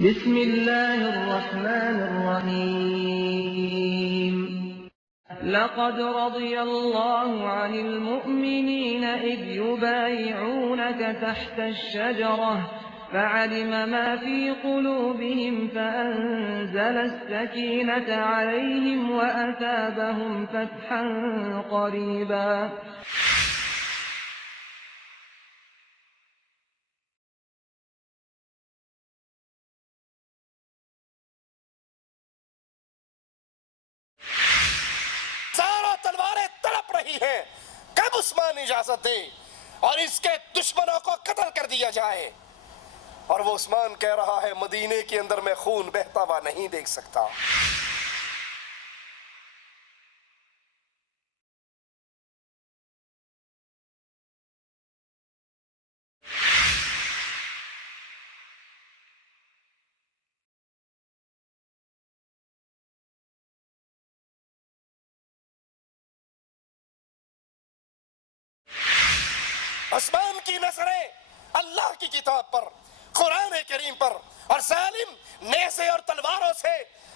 بسم الله الرحمن الرحيم لقد رضي الله عن المؤمنين إذ يبايعونك تحت الشجرة فعلم ما في قلوبهم فأنزل السكينة عليهم وأثابهم فتحا قريبا ہیں کب عثمان اجازت دے اور اس کے دشمنوں کو قتل کر دیا جائے. اور وہ عثمان کہہ رہا ہے مدینے کے اندر میں خون بہتا ہوا نہیں دیکھ سکتا. عثمان کی نظریں اللہ کی کتاب پر، قرآن کریم پر، اور ظالم نیزے اور تلواروں سے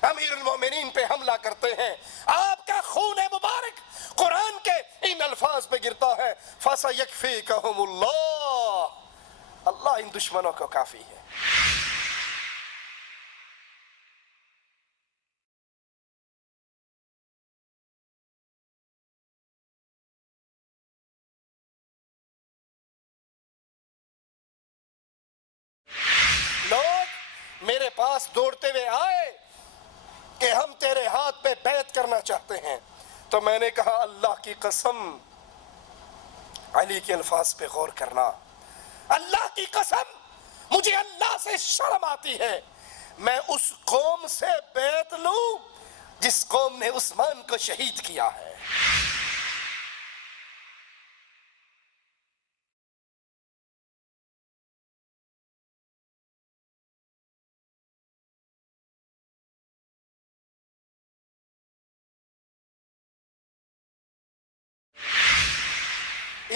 امیر المومنین پہ حملہ کرتے ہیں. آپ کا خون مبارک قرآن کے ان الفاظ پہ گرتا ہے فَسَيَكْفِيكَهُمُ اللَّهُ. اللہ ان دشمنوں کو کافی ہے. لوگ میرے پاس دوڑتے ہوئے آئے کہ ہم تیرے ہاتھ پہ بیعت کرنا چاہتے ہیں. تو میں نے کہا اللہ کی قسم، علی کے الفاظ پہ غور کرنا، اللہ کی قسم مجھے اللہ سے شرم آتی ہے میں اس قوم سے بیعت لوں جس قوم نے عثمان کو شہید کیا ہے.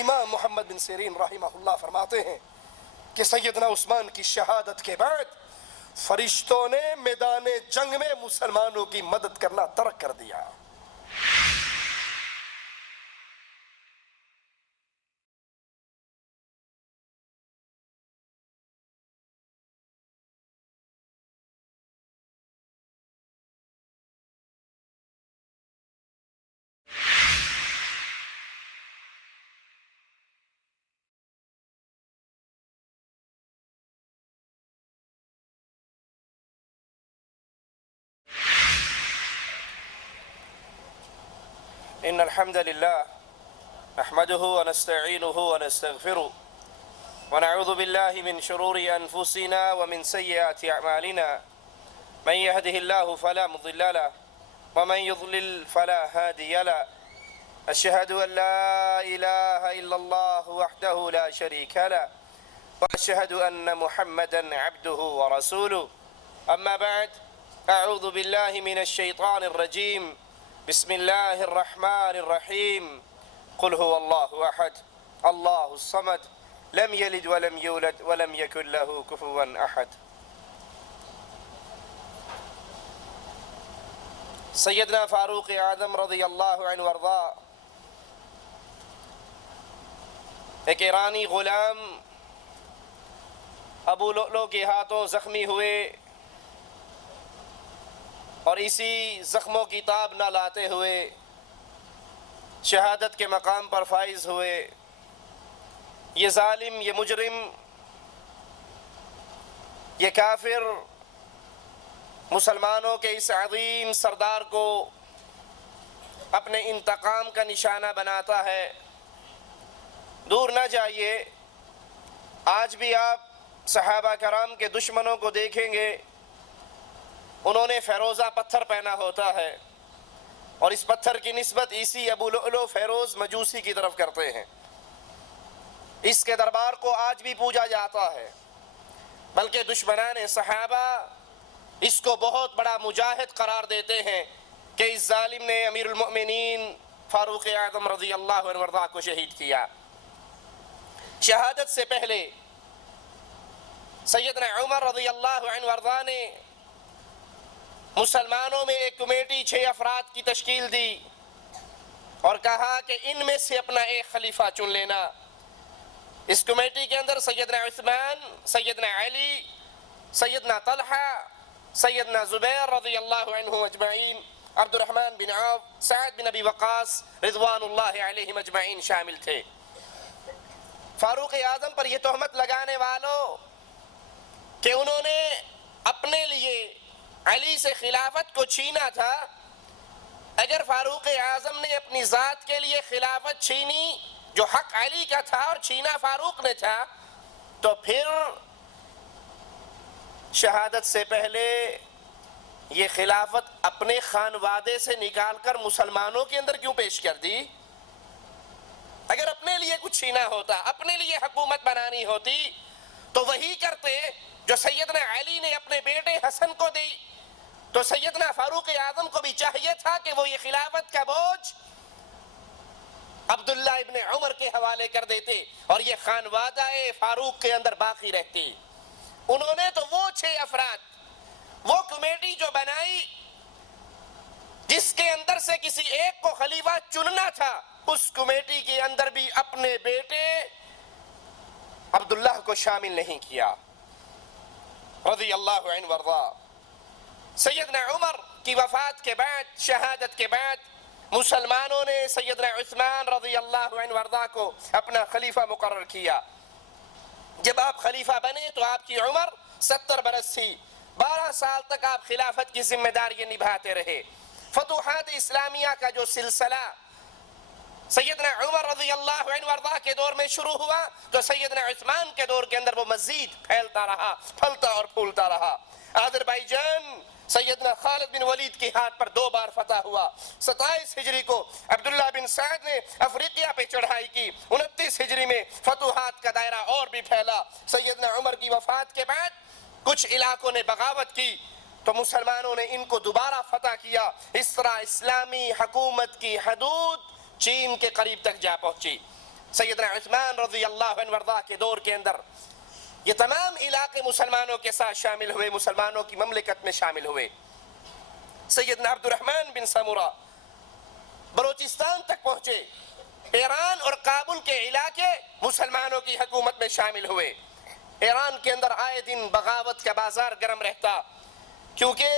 امام محمد بن سیرین رحمہ اللہ فرماتے ہیں کہ سیدنا عثمان کی شہادت کے بعد فرشتوں نے میدان جنگ میں مسلمانوں کی مدد کرنا ترک کر دیا. ان الحمد لله نحمده ونستعينه ونستغفره ونعوذ بالله من شرور انفسنا ومن سيئات اعمالنا من يهده الله فلا مضل له ومن يضلل فلا هادي له. اشهد ان لا اله الا الله وحده لا شريك له واشهد ان محمدا عبده ورسوله. اما بعد، اعوذ بالله من الشيطان الرجيم. بسم الله الرحمن الرحيم. قل هو الله أحد الله الصمد لم يلد ولم يولد ولم يكن له كفوا أحد. سیدنا فاروق اعظم رضی اللہ عنہ وارضا ایک ایرانی غلام ابو لؤلؤ کے ہاتھوں زخمی ہوئے اور اسی زخموں کی تاب نہ لاتے ہوئے شہادت کے مقام پر فائز ہوئے. یہ ظالم، یہ مجرم، یہ کافر مسلمانوں کے اس عظیم سردار کو اپنے انتقام کا نشانہ بناتا ہے. دور نہ جائیے، آج بھی آپ صحابہ کرام کے دشمنوں کو دیکھیں گے، انہوں نے فیروزہ پتھر پہنا ہوتا ہے اور اس پتھر کی نسبت اسی ابو لؤلؤ فیروز مجوسی کی طرف کرتے ہیں. اس کے دربار کو آج بھی پوجا جاتا ہے، بلکہ دشمنان صحابہ اس کو بہت بڑا مجاہد قرار دیتے ہیں کہ اس ظالم نے امیر المؤمنین فاروق اعظم رضی اللہ عنہ وارضا کو شہید کیا. شہادت سے پہلے سیدنا عمر رضی اللہ عنہ وارضا نے مسلمانوں میں ایک کمیٹی 6 افراد کی تشکیل دی اور کہا کہ ان میں سے اپنا ایک خلیفہ چن لینا۔ اس کمیٹی کے اندر سیدنا عثمان، سیدنا علی، سیدنا طلحہ، سیدنا زبیر رضی اللہ عنہ اجمعین، عبد الرحمن بن عوف، سعد بن ابی وقاص رضوان اللہ علیہم اجمعین شامل تھے۔ فاروق اعظم پر یہ تہمت لگانے والوں کہ انہوں نے اپنے لیے علی سے خلافت کو چھینا تھا، اگر فاروق اعظم نے اپنی ذات کے لیے خلافت چھینی جو حق علی کا تھا اور چھینا فاروق نے تھا، تو پھر شہادت سے پہلے یہ خلافت اپنے خانوادے سے نکال کر مسلمانوں کے اندر کیوں پیش کر دی؟ اگر اپنے لیے کچھ چھینا ہوتا، اپنے لیے حکومت بنانی ہوتی تو وہی کرتے جو سیدنا علی نے اپنے بیٹے حسن کو دی، تو سیدنا فاروق اعظم کو بھی چاہیے تھا کہ وہ یہ خلافت کا بوجھ عبداللہ ابن عمر کے حوالے کر دیتے اور یہ خانوادہ فاروق کے اندر باقی رہتی۔ انہوں نے تو وہ 6 افراد، وہ کمیٹی جو بنائی جس کے اندر سے کسی ایک کو خلیفہ چننا تھا، اس کمیٹی کے اندر بھی اپنے بیٹے عبداللہ کو شامل نہیں کیا رضی اللہ عنہ وارضا۔ سیدنا عمر کی وفات کے بعد، شہادت کے بعد، مسلمانوں نے سیدنا عثمان رضی اللہ عنہ وارضا کو اپنا خلیفہ مقرر کیا۔ جب آپ خلیفہ بنے تو آپ کی عمر 70 برس تھی، 12 سال تک آپ خلافت کی ذمہ داریاں نبھاتے رہے۔ فتوحات اسلامیہ کا جو سلسلہ سیدنا عمر رضی اللہ عنہ وارضا کے دور میں شروع ہوا تو سیدنا عثمان کے دور کے اندر وہ مزید پھیلتا رہا، پھلتا اور پھولتا رہا۔ آذربائیجان سیدنا خالد بن ولید کے ہاتھ پر 2 بار فتح ہوا۔ 27 ہجری کو عبداللہ بن سعد نے افریقیہ پہ چڑھائی کی۔ 29 ہجری میں فتوحات کا دائرہ اور بھی پھیلا۔ سیدنا عمر کی وفات کے بعد کچھ علاقوں نے بغاوت کی تو مسلمانوں نے ان کو دوبارہ فتح کیا۔ اس طرح اسلامی حکومت کی حدود چین کے قریب تک جا پہنچی۔ سیدنا عثمان رضی اللہ عنہ وارضا کے دور کے اندر یہ تمام علاقے مسلمانوں کے ساتھ شامل ہوئے، مسلمانوں کی مملکت میں شامل ہوئے۔ سیدنا عبد الرحمن بن سمرہ بلوچستان تک پہنچے، ایران اور کابل کے علاقے مسلمانوں کی حکومت میں شامل ہوئے۔ ایران کے اندر آئے دن بغاوت کا بازار گرم رہتا، کیونکہ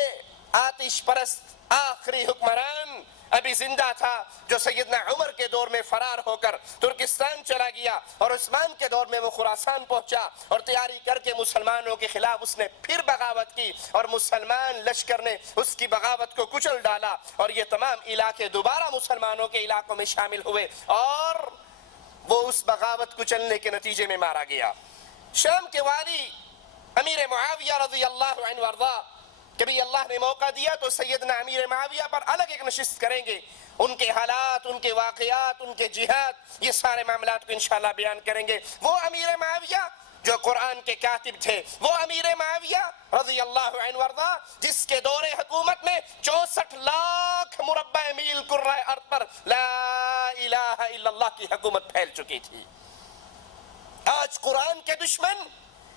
آتش پرست آخری حکمران ابھی زندہ تھا جو سیدنا عمر کے دور میں فرار ہو کر ترکستان چلا گیا، اور عثمان کے دور میں وہ خراسان پہنچا اور تیاری کر کے مسلمانوں کے خلاف اس نے پھر بغاوت کی اور مسلمان لشکر نے اس کی بغاوت کو کچل ڈالا اور یہ تمام علاقے دوبارہ مسلمانوں کے علاقوں میں شامل ہوئے اور وہ اس بغاوت کچلنے کے نتیجے میں مارا گیا۔ شام کے والی امیر معاویہ رضی اللہ عنہ وارضا، کبھی اللہ نے موقع دیا تو سیدنا امیر معاویہ پر الگ ایک نشست کریں گے، ان کے حالات، ان کے واقعات، ان کے جہاد، یہ سارے معاملات کو انشاءاللہ بیان کریں گے۔ وہ امیر معاویہ جو قرآن کے کاتب تھے، وہ امیر معاویہ رضی اللہ عنہ وارضا جس کے دور حکومت میں 64 لاکھ مربع میل کرۂ ارض پر لا الہ الا اللہ کی حکومت پھیل چکی تھی۔ آج قرآن کے دشمن،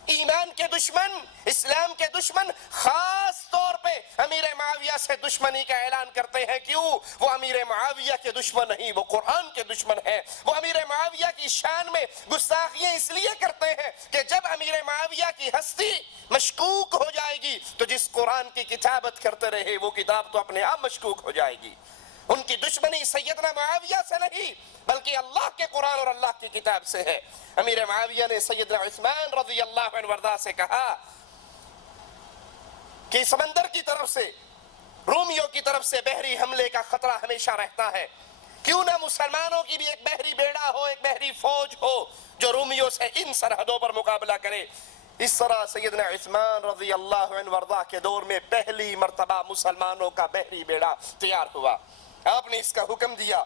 ایمان کے دشمن، اسلام کے دشمن خاص طور پہ امیر معاویہ سے دشمنی کا اعلان کرتے ہیں۔ کیوں؟ وہ امیر معاویہ کے دشمن نہیں، وہ قرآن کے دشمن ہیں۔ وہ امیر معاویہ کی شان میں گستاخیاں اس لیے کرتے ہیں کہ جب امیر معاویہ کی ہستی مشکوک ہو جائے گی تو جس قرآن کی کتابت کرتے رہے وہ کتاب تو اپنے آپ مشکوک ہو جائے گی۔ ان کی دشمنی سیدنا معاویہ سے نہیں بلکہ اللہ کے قرآن اور اللہ کی کتاب سے ہے۔ امیر معاویہ نے سیدنا عثمان رضی اللہ عنہ وارضا سے کہا کہ سمندر کی طرف سے، رومیوں کی طرف سے بحری حملے کا خطرہ ہمیشہ رہتا ہے، کیوں نہ مسلمانوں کی بھی ایک بحری بیڑا ہو، ایک بحری فوج ہو جو رومیوں سے ان سرحدوں پر مقابلہ کرے۔ اس طرح سیدنا عثمان رضی اللہ عنہ وارضا کے دور میں پہلی مرتبہ مسلمانوں کا بحری بیڑا تیار ہوا۔ آپ نے اس کا حکم دیا۔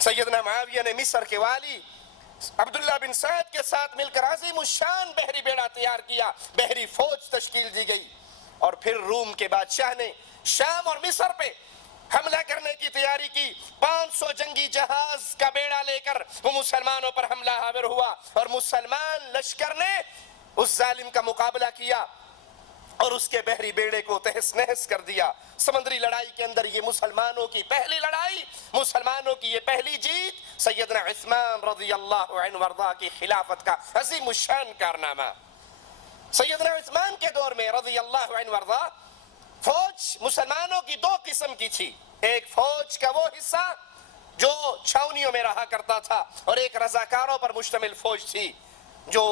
سیدنا معاویہ نے مصر کے والی عبداللہ بن سعد کے ساتھ مل کر عظیم الشان بحری بیڑا تیار کیا، بحری فوج تشکیل دی گئی، اور پھر روم کے بادشاہ نے شام اور مصر پہ حملہ کرنے کی تیاری کی۔ 500 جنگی جہاز کا بیڑا لے کر وہ مسلمانوں پر حملہ آور ہوا اور مسلمان لشکر نے اس ظالم کا مقابلہ کیا اور اس کے بحری بیڑے کو تہس نہس کر دیا. سمندری لڑائی کے اندر یہ مسلمانوں کی پہلی لڑائی، مسلمانوں کی یہ پہلی جیت، سیدنا عثمان رضی اللہ عنہ وارضاہ کی خلافت کا عظیم الشان کارنامہ. سیدنا عثمان کے دور میں رضی اللہ عنہ وارضاہ فوج مسلمانوں کی دو قسم کی تھی. ایک فوج کا وہ حصہ جو چھاونیوں میں رہا کرتا تھا، اور ایک رضاکاروں پر مشتمل فوج تھی جو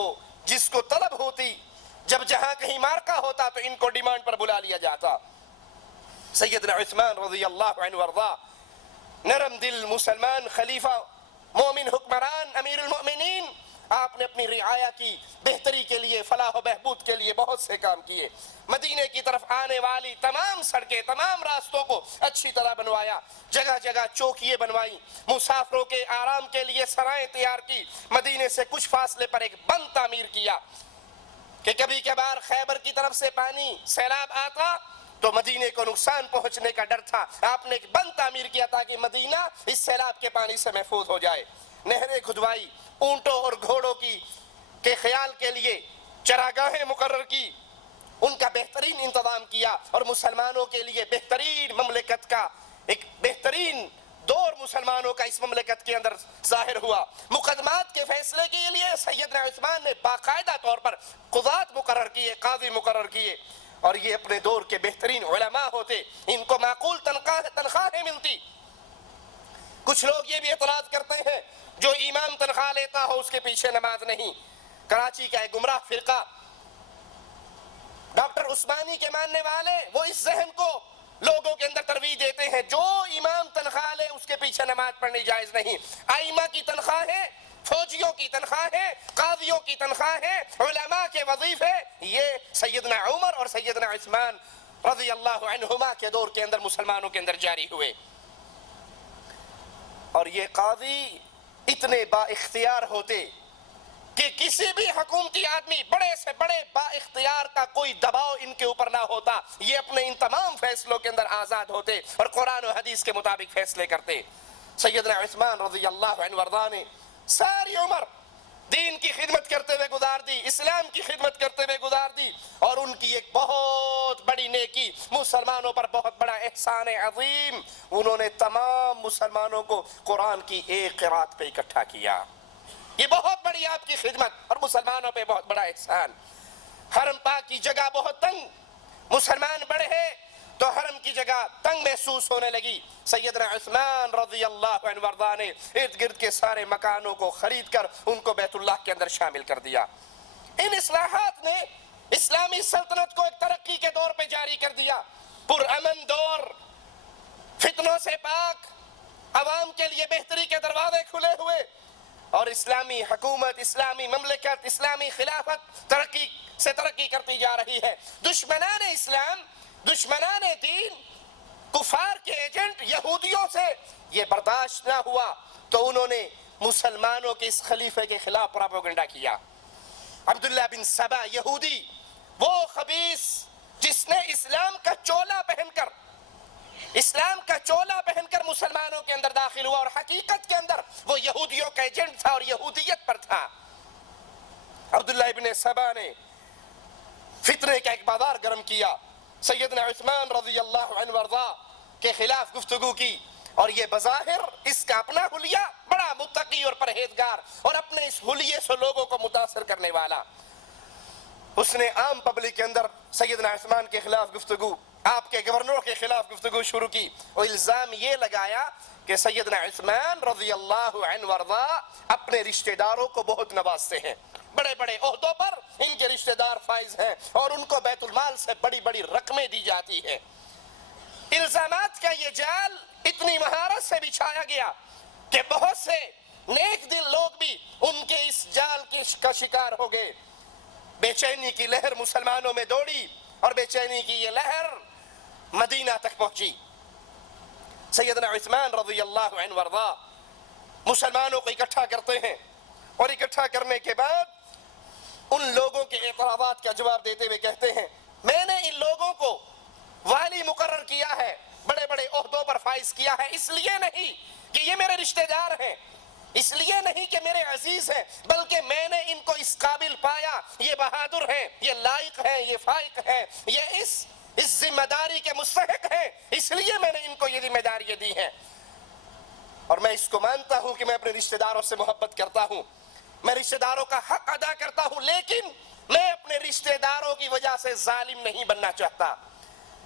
جس کو طلب ہوتی، جب جہاں کہیں مارکا ہوتا تو ان کو ڈیمانڈ پر بلا لیا جاتا. سیدنا عثمان رضی اللہ عنہ وارضاہ نرم دل مسلمان خلیفہ، مومن حکمران، امیر المؤمنین، آپ نے اپنی رعایا کی بہتری کے لیے، فلاح و بہبود کے لیے بہت سے کام کیے. مدینے کی طرف آنے والی تمام سڑکیں، تمام راستوں کو اچھی طرح بنوایا، جگہ جگہ چوکیے بنوائی، مسافروں کے آرام کے لیے سرائیں تیار کی. مدینے سے کچھ فاصلے پر ایک بند تعمیر کیا کہ کبھی کبھار خیبر کی طرف سے پانی سیلاب آتا تو مدینے کو نقصان پہنچنے کا ڈر تھا. آپ نے ایک بند تعمیر کیا تاکہ مدینہ اس سیلاب کے پانی سے محفوظ ہو جائے. نہریں کھدوائی، اونٹوں اور گھوڑوں کے خیال کے لیے چراگاہیں مقرر کی، ان کا بہترین انتظام کیا، اور مسلمانوں کے لیے بہترین مملکت کا ایک بہترین دور مسلمانوں کا اس مملکت کے اندر ظاہر ہوا. مقدمات کے فیصلے کے لیے سیدنا عثمان نے باقاعدہ طور پر قضات مقرر کیے، قاضی مقرر کیے، اور یہ اپنے دور کے بہترین علماء ہوتے. ان کو معقول تنخواہیں ملتی. کچھ لوگ یہ بھی اعتراض کرتے ہیں جو امام تنخواہ لیتا ہو اس کے پیچھے نماز نہیں. کراچی کا ایک گمراہ فرقہ ڈاکٹر عثمانی کے ماننے والے وہ اس ذہن کو لوگوں کے اندر ترویج دیتے ہیں جو امام تنخواہ لے اس کے پیچھے نماز پڑھنی جائز نہیں. ائمہ کی تنخواہیں، فوجیوں کی تنخواہیں، قاضیوں کی تنخواہیں، علماء کے وظیفے، یہ سیدنا عمر اور سیدنا عثمان رضی اللہ عنہما کے دور کے اندر مسلمانوں کے اندر جاری ہوئے. اور یہ قاضی اتنے با اختیار ہوتے کہ کسی بھی حکومتی آدمی بڑے سے بڑے با اختیار کا کوئی دباؤ ان کے اوپر نہ ہوتا. یہ اپنے ان تمام فیصلوں کے اندر آزاد ہوتے اور قرآن و حدیث کے مطابق فیصلے کرتے. سیدنا عثمان رضی اللہ عنہ وارضاہ نے ساری عمر دین کی خدمت کرتے ہوئے گزار دی، اسلام کی خدمت کرتے ہوئے گزار دی، اور ان کی ایک بہت بڑی نیکی، مسلمانوں پر بہت بڑا احسان عظیم، انہوں نے تمام مسلمانوں کو قرآن کی ایک قرات پہ اکٹھا کیا. یہ بہت بڑی آپ کی خدمت اور مسلمانوں پہ بہت بڑا احسان. حرم پاک کی جگہ بہت تنگ، مسلمان بڑے ہیں تو حرم کی جگہ تنگ محسوس ہونے لگی. سیدنا عثمان رضی اللہ عنہ وارضاہ نے ارد گرد کے سارے مکانوں کو خرید کر ان کو بیت اللہ کے اندر شامل کر دیا. ان اصلاحات نے اسلامی سلطنت کو ایک ترقی کے دور پہ جاری کر دیا. پرامن دور، فتنوں سے پاک، عوام کے لیے بہتری کے دروازے کھلے ہوئے، اور اسلامی حکومت، اسلامی مملکت، اسلامی خلافت ترقی سے ترقی کرتی جا رہی ہے. دشمنان اسلام، دشمنان دین، کفار کے ایجنٹ یہودیوں سے یہ برداشت نہ ہوا تو انہوں نے مسلمانوں کے اس خلیفے کے خلاف پروپیگنڈا کیا. عبداللہ بن سبا یہودی، وہ خبیث جس نے اسلام کا چولا پہن کر مسلمانوں کے اندر داخل ہوا، اور حقیقت کے اندر وہ یہودیوں کا ایجنٹ تھا اور یہودیت پر تھا. عبداللہ ابن سبا نے فتنے کا ایک بازار گرم کیا، سیدنا عثمان رضی اللہ عنہ وارضاہ کے خلاف گفتگو کی، اور یہ بظاہر اس کا اپنا حلیہ بڑا متقی اور پرہیزگار، اور اپنے اس حلیے سے لوگوں کو متاثر کرنے والا، اس نے عام پبلک کے اندر سیدنا عثمان کے خلاف گفتگو، آپ کے گورنر کے خلاف گفتگو شروع کی، اور الزام یہ لگایا کہ سیدنا عثمان رضی اللہ عنہ وارضاہ اپنے رشتہ داروں کو بہت نوازتے ہیں، بڑے بڑے عہدوں پر ان کے رشتہ دار فائز ہیں، اور ان کو بیت المال سے بڑی بڑی رقمیں دی جاتی ہیں. الزامات کا یہ جال اتنی مہارت سے بچھایا گیا کہ بہت سے نیک دل لوگ بھی ان کے اس جال کا شکار ہو گئے. بے چینی کی لہر مسلمانوں میں دوڑی، اور بے چینی کی یہ لہر مدینہ تک پہنچی. سیدنا عثمان رضی اللہ عنہ وارضاہ مسلمانوں کو اکٹھا کرتے ہیں، اور اکٹھا کرنے کے بعد ان لوگوں کے اعتراضات کا جواب دیتے ہوئے کہتے ہیں، میں نے ان لوگوں کو والی مقرر کیا ہے، بڑے بڑے عہدوں پر فائز کیا ہے، اس لیے نہیں کہ یہ میرے رشتہ دار ہیں، اس لیے نہیں کہ میرے عزیز ہیں، بلکہ میں نے ان کو اس قابل پایا، یہ بہادر ہیں، یہ لائق ہیں، یہ فائق ہیں، یہ اس ذمہ داری کے مستحق ہیں، اس لیے میں نے ان کو یہ ذمہ داریاں دی ہیں۔ اور میں اس کو مانتا ہوں کہ میں اپنے رشتہ داروں سے محبت کرتا ہوں، میں رشتہ داروں کا حق ادا کرتا ہوں، لیکن میں اپنے رشتہ داروں کی وجہ سے ظالم نہیں بننا چاہتا۔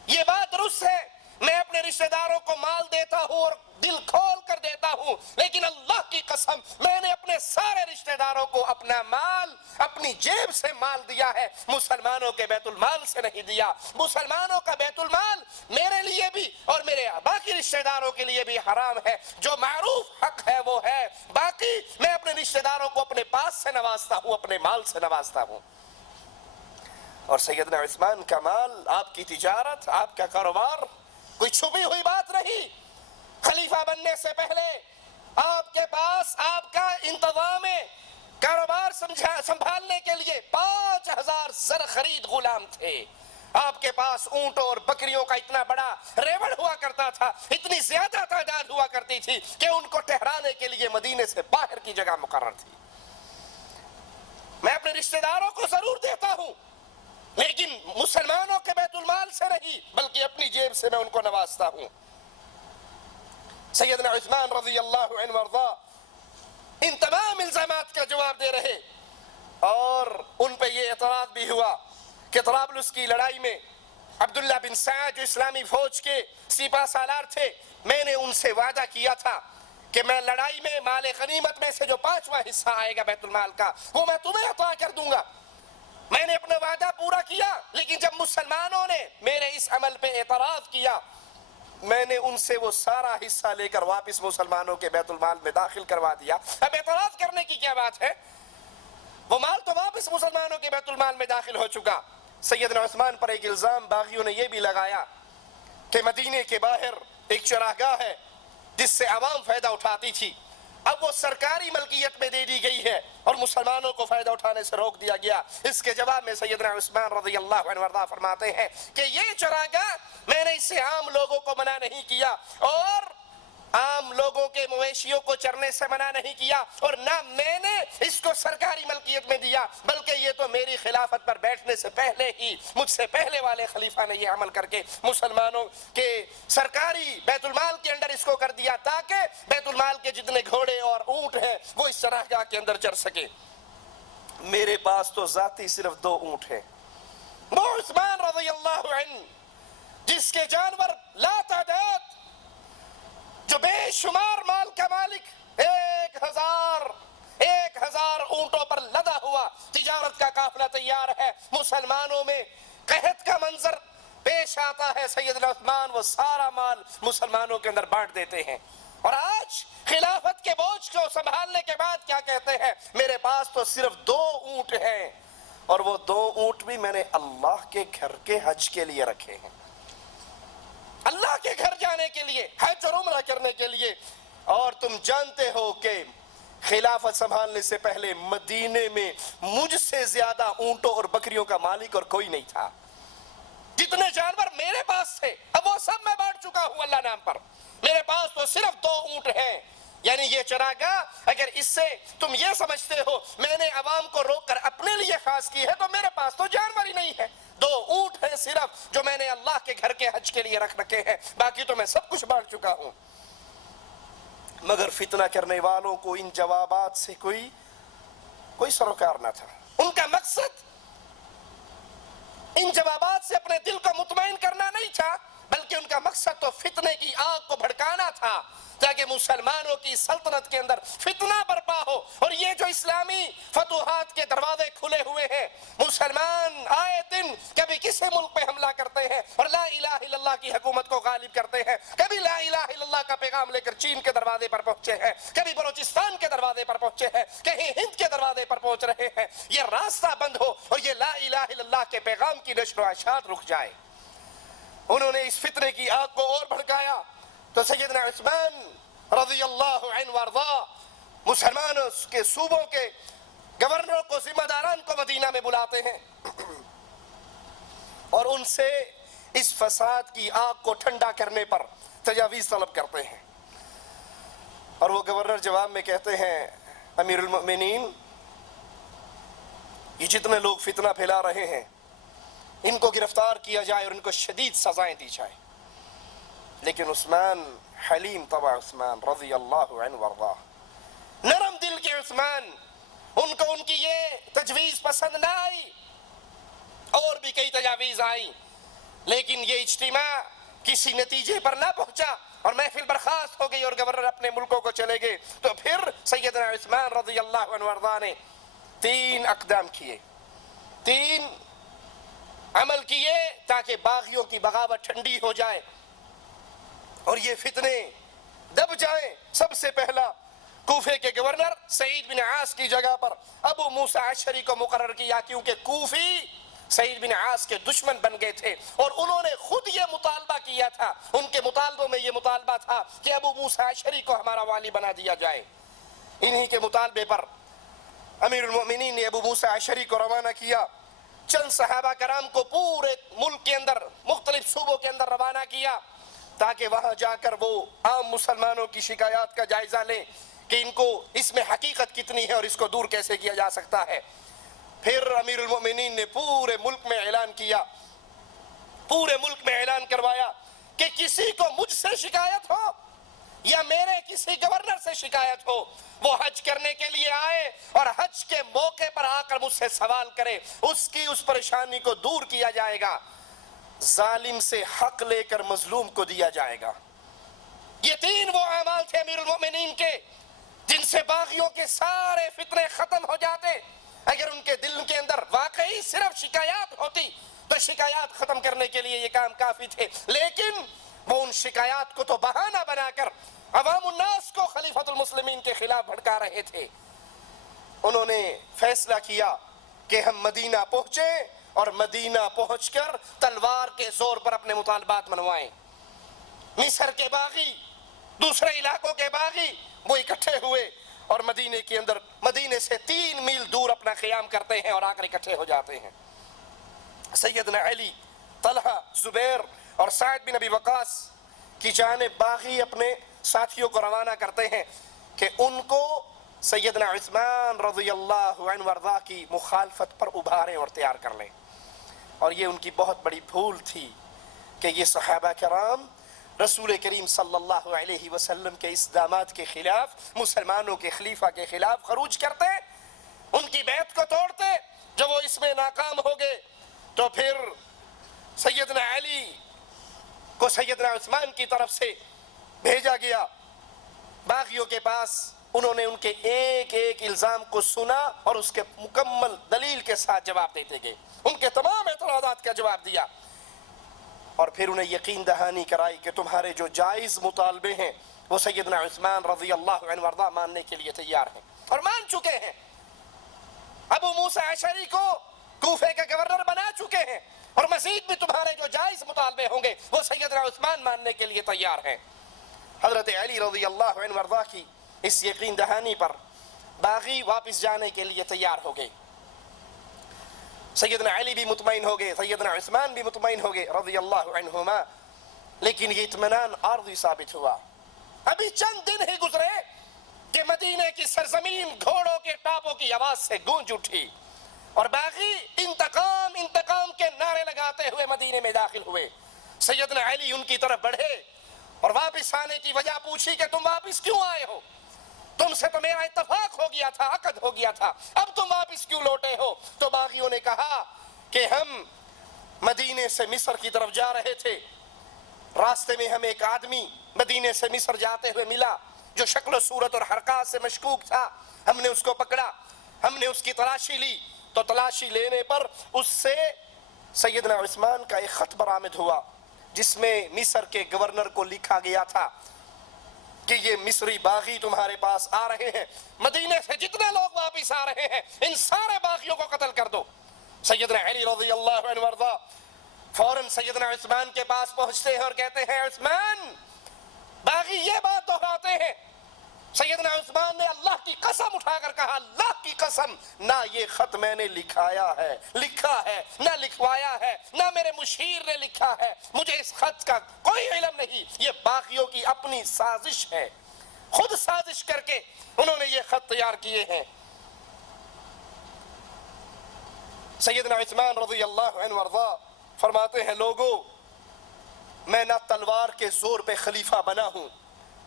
یہ بات درست ہے، میں اپنے رشتہ داروں کو مال دیتا ہوں اور دل کھول کر دیتا ہوں، لیکن اللہ کی قسم میں نے اپنے سارے رشتہ داروں کو اپنا مال، اپنی جیب سے مال دیا ہے، مسلمانوں کے بیت المال سے نہیں دیا۔ مسلمانوں کا بیت المال میرے لیے بھی اور میرے باقی رشتہ داروں کے لیے بھی حرام ہے، جو معروف حق ہے وہ ہے، باقی میں اپنے رشتہ داروں کو اپنے پاس سے نوازتا ہوں، اپنے مال سے نوازتا ہوں۔ اور سیدنا عثمان کا مال، آپ کی تجارت، آپ کا کاروبار کوئی چھپی ہوئی بات نہیں۔ خلیفہ بننے سے پہلے آپ کے پاس آپ کا انتظام کاروبار سنبھالنے کے لیے 5000 زر خرید غلام تھے۔ آپ کے پاس اونٹوں اور بکریوں کا اتنا بڑا ریوڑ ہوا کرتا تھا، اتنی زیادہ تعداد ہوا کرتی تھی کہ ان کو ٹھہرانے کے لیے مدینے سے باہر کی جگہ مقرر تھی۔ میں اپنے رشتہ داروں کو ضرور دیتا ہوں، لیکن مسلمانوں کے بیت المال سے نہیں، بلکہ اپنی جیب سے میں ان کو نوازتا ہوں۔ سیدنا عثمان رضی اللہ عنہ وارضا ان تمام الزامات کا جواب دے رہے، اور ان پہ یہ اعتراض بھی ہوا کہ طرابلس کی لڑائی میں عبداللہ بن سعد جو اسلامی فوج کے سپہ سالار تھے، میں نے ان سے وعدہ کیا تھا کہ میں لڑائی میں مال غنیمت میں سے جو 5واں حصہ آئے گا بیت المال کا، وہ میں تمہیں عطا کر دوں گا۔ میں نے اپنا وعدہ پورا کیا، لیکن جب مسلمانوں نے میرے اس عمل پہ اعتراض کیا، میں نے ان سے وہ سارا حصہ لے کر واپس مسلمانوں کے بیت المال میں داخل کروا دیا۔ اب اعتراض کرنے کی کیا بات ہے؟ وہ مال تو واپس مسلمانوں کے بیت المال میں داخل ہو چکا۔ سیدنا عثمان پر ایک الزام باغیوں نے یہ بھی لگایا کہ مدینے کے باہر ایک چراگاہ ہے جس سے عوام فائدہ اٹھاتی تھی، اب وہ سرکاری ملکیت میں دے دی گئی ہے اور مسلمانوں کو فائدہ اٹھانے سے روک دیا گیا۔ اس کے جواب میں سیدنا عثمان رضی اللہ عنہ وارضا فرماتے ہیں کہ یہ چراگاہ میں نے اس سے عام لوگوں کو منع نہیں کیا، اور عام لوگوں کے مویشیوں کو چرنے سے منع نہیں کیا، اور نہ میں نے اس کو سرکاری ملکیت میں دیا، بلکہ یہ تو میری خلافت پر بیٹھنے سے پہلے ہی مجھ سے پہلے والے خلیفہ نے یہ عمل کر کے مسلمانوں کے سرکاری بیت المال کے اندر اس کو کر دیا، تاکہ بیت المال کے جتنے گھوڑے اور اونٹ ہیں وہ اس چراگاہ کے اندر چر سکے۔ میرے پاس تو ذاتی صرف 2 اونٹ ہیں۔ وہ عثمان رضی اللہ عنہ جس کے جانور لا تعداد، جو بے شمار مال کا مالک، 1000 اونٹوں پر لدا ہوا تجارت کا قافلہ تیار ہے، مسلمانوں میں قحط کا منظر پیش آتا ہے، سیدنا عثمان وہ سارا مال مسلمانوں کے اندر بانٹ دیتے ہیں۔ اور آج خلافت کے بوجھ کو سنبھالنے کے بعد کیا کہتے ہیں؟ میرے پاس تو صرف 2 اونٹ ہیں، اور وہ 2 اونٹ بھی میں نے اللہ کے گھر کے حج کے لیے رکھے ہیں، اللہ کے گھر جانے کے لیے، حج اور عمرہ کرنے کے لیے۔ اور تم جانتے ہو کہ خلافت سنبھالنے سے پہلے مدینے میں مجھ سے زیادہ اونٹوں اور بکریوں کا مالک اور کوئی نہیں تھا۔ جتنے جانور میرے پاس تھے اب وہ سب میں بانٹ چکا ہوں اللہ نام پر۔ میرے پاس تو صرف 2 اونٹ ہیں، یعنی یہ چراگاہ اگر اس سے تم یہ سمجھتے ہو میں نے عوام کو روک کر اپنے لیے خاص کی ہے، تو میرے پاس تو جانور ہی نہیں ہے، 2 اونٹ ہیں صرف جو میں نے اللہ کے گھر کے حج کے لیے رکھ رکھے ہیں، باقی تو میں سب کچھ بانٹ چکا ہوں۔ مگر فتنہ کرنے والوں کو ان جوابات سے کوئی سروکار نہ تھا۔ ان کا مقصد ان جوابات سے اپنے دل کو مطمئن کرنا نہیں تھا، بلکہ ان کا مقصد تو فتنے کی آگ کو بھڑکانا تھا، تاکہ مسلمانوں کی سلطنت کے اندر فتنہ برپا ہو۔ اور یہ جو اسلامی فتوحات کے دروازے کھلے ہوئے ہیں، مسلمان آئے دن کبھی کسی ملک پہ حملہ کرتے ہیں اور لا الہ الا اللہ کی حکومت کو غالب کرتے ہیں، کبھی لا الہ الا اللہ کا پیغام لے کر چین کے دروازے پر پہنچے ہیں، کبھی بلوچستان کے دروازے پر پہنچے ہیں، کہیں ہند کے دروازے پر پہنچ رہے ہیں۔ یہ راستہ بند ہو اور یہ لا الہ الا اللہ کے پیغام کی نشر و اشاعت رک جائے۔ انہوں نے اس فتنے کی آگ کو اور بھڑکایا، تو سیدنا عثمان رضی اللہ عنہ وارضا مسلمانوں کے صوبوں کے گورنروں کو، ذمہ داران کو مدینہ میں بلاتے ہیں اور ان سے اس فساد کی آگ کو ٹھنڈا کرنے پر تجاویز طلب کرتے ہیں۔ اور وہ گورنر جواب میں کہتے ہیں امیر المؤمنین یہ جتنے لوگ فتنہ پھیلا رہے ہیں ان کو گرفتار کیا جائے اور ان کو شدید سزائیں دی جائے، لیکن عثمان حلیم طبع عثمان رضی اللہ عنہ وارضاہ، نرم دل کے عثمان، ان کو ان کی یہ تجویز پسند نہ آئی، اور بھی کئی تجاویز آئیں، لیکن یہ اجتماع کسی نتیجے پر نہ پہنچا اور محفل برخاست ہو گئی اور گورنر اپنے ملکوں کو چلے گئے۔ تو پھر سیدنا عثمان رضی اللہ عنہ وارضاہ نے 3 اقدام کیے، 3 عمل کیے تاکہ باغیوں کی بغاوت ٹھنڈی ہو جائے اور یہ فتنے دب جائیں۔ سب سے پہلا کوفے کے گورنر سعید بن عاص کی جگہ پر ابو موسیٰ اشعری کو مقرر کیا، کیونکہ کوفی سعید بن عاص کے دشمن بن گئے تھے اور انہوں نے خود یہ مطالبہ کیا تھا، ان کے مطالبوں میں یہ مطالبہ تھا کہ ابو موسیٰ اشعری کو ہمارا والی بنا دیا جائے۔ انہی کے مطالبے پر امیر المؤمنین نے ابو موسیٰ اشعری کو روانہ کیا، چند صحابہ کرام کو پورے ملک کے اندر مختلف صوبوں کے اندر روانہ کیا تاکہ وہاں جا کر وہ عام مسلمانوں کی شکایات کا جائزہ لیں کہ ان کو اس میں حقیقت کتنی ہے اور اس کو دور کیسے کیا جا سکتا ہے۔ پھر امیر المؤمنین نے پورے ملک میں اعلان کیا، پورے ملک میں اعلان کروایا کہ کسی کو مجھ سے شکایت ہو یا میرے کسی گورنر سے شکایت ہو، وہ حج کرنے کے لیے آئے اور حج کے موقع پر آ کر مجھ سے سوال کرے، اس کی اس پریشانی کو دور کیا جائے گا، ظالم سے حق لے کر مظلوم کو دیا جائے گا۔ یہ 3 وہ اعمال تھے امیر المؤمنین کے جن سے باغیوں کے سارے فتنے ختم ہو جاتے۔ اگر ان کے دل کے اندر واقعی صرف شکایات ہوتی تو شکایات ختم کرنے کے لیے یہ کام کافی تھے، لیکن وہ ان شکایات کو تو بہانہ بنا کر عوام الناس کو خلیفۃ المسلمین کے خلاف بھڑکا رہے تھے۔ انہوں نے فیصلہ کیا کہ ہم مدینہ پہنچیں اور مدینہ پہنچ کر تلوار کے زور پر اپنے مطالبات منوائیں۔ مصر کے باغی، دوسرے علاقوں کے باغی وہ اکٹھے ہوئے اور مدینے کے اندر، مدینے سے 3 میل دور اپنا قیام کرتے ہیں اور آ کر اکٹھے ہو جاتے ہیں۔ سیدنا علی، طلحہ، زبیر اور سعد بن ابی وقاص کی جانب باغی اپنے ساتھیوں کو روانہ کرتے ہیں کہ ان کو سیدنا عثمان رضی اللہ عنہ وارضاہ کی مخالفت پر ابھاریں اور تیار کر لیں۔ اور یہ ان کی بہت بڑی بھول تھی کہ یہ صحابہ کرام رسول کریم صلی اللہ علیہ وسلم کے اقدامات کے خلاف، مسلمانوں کے خلیفہ کے خلاف خروج کرتے، ان کی بیعت کو توڑتے۔ جب وہ اس میں ناکام ہو گئے تو پھر سیدنا علی کو سیدنا عثمان کی طرف سے بھیجا گیا باغیوں کے پاس۔ انہوں نے ان کے ایک ایک الزام کو سنا اور اس کے مکمل دلیل کے ساتھ جواب دیتے گئے، ان کے تمام اعتراضات کا جواب دیا، اور پھر انہیں یقین دہانی کرائی کہ تمہارے جو جائز مطالبے ہیں وہ سیدنا عثمان رضی اللہ عنہ وارضاہ ماننے کے لیے تیار ہیں اور مان چکے ہیں۔ ابو موسیٰ اشعری کو کوفے کا گورنر بنا چکے ہیں اور مزید بھی تمہارے جو جائز مطالبے ہوں گے وہ سیدنا عثمان ماننے کے لیے تیار ہیں۔ حضرت علی رضی اللہ عنہ وارضاہ کی اس یقین دہانی پر باغی واپس جانے کے لیے تیار ہو گئے۔ سیدنا علی بھی مطمئن ہو گئے، سیدنا عثمان بھی مطمئن ہو گئے رضی اللہ عنہما، لیکن یہ اطمینان عارضی ثابت ہوا۔ ابھی چند دن ہی گزرے کہ مدینے کی سرزمین گھوڑوں کے ٹاپوں کی آواز سے گونج اٹھی اور باغی انتقام انتقام کے نعرے لگاتے ہوئے مدینے میں داخل ہوئے۔ سیدنا علی ان کی طرف بڑھے اور واپس آنے کی وجہ پوچھی کہ تم واپس کیوں آئے ہو؟ تم سے تو میرا اتفاق ہو گیا تھا، عقد ہو گیا تھا، اب تم واپس کیوں لوٹے ہو؟ تو باغیوں نے کہا کہ ہم مدینے سے مصر کی طرف جا رہے تھے، راستے میں ہمیں ایک آدمی مدینے سے مصر جاتے ہوئے ملا جو شکل و صورت اور حرکات سے مشکوک تھا، ہم نے اس کو پکڑا، ہم نے اس کی تلاشی لی، تو تلاشی لینے پر اس سے سیدنا عثمان کا ایک خط برآمد ہوا جس میں مصر کے گورنر کو لکھا گیا تھا کہ یہ مصری باغی تمہارے پاس آ رہے ہیں، مدینے سے جتنے لوگ واپس آ رہے ہیں ان سارے باغیوں کو قتل کر دو۔ سیدنا علی رضی اللہ عنہ وارضاہ فوراً سیدنا عثمان کے پاس پہنچتے ہیں اور کہتے ہیں عثمان، باغی یہ بات دہراتے ہیں۔ سیدنا عثمان نے اللہ کی قسم اٹھا کر کہا، اللہ کی قسم، نہ یہ خط میں نے لکھا ہے، نہ لکھوایا ہے، نہ میرے مشیر نے لکھا ہے، مجھے اس خط کا کوئی علم نہیں، یہ باغیوں کی اپنی سازش ہے۔ خود سازش کر کے انہوں نے یہ خط تیار کیے ہیں۔ سیدنا عثمان رضی اللہ عنہ وارضا فرماتے ہیں لوگوں میں نہ تلوار کے زور پہ خلیفہ بنا ہوں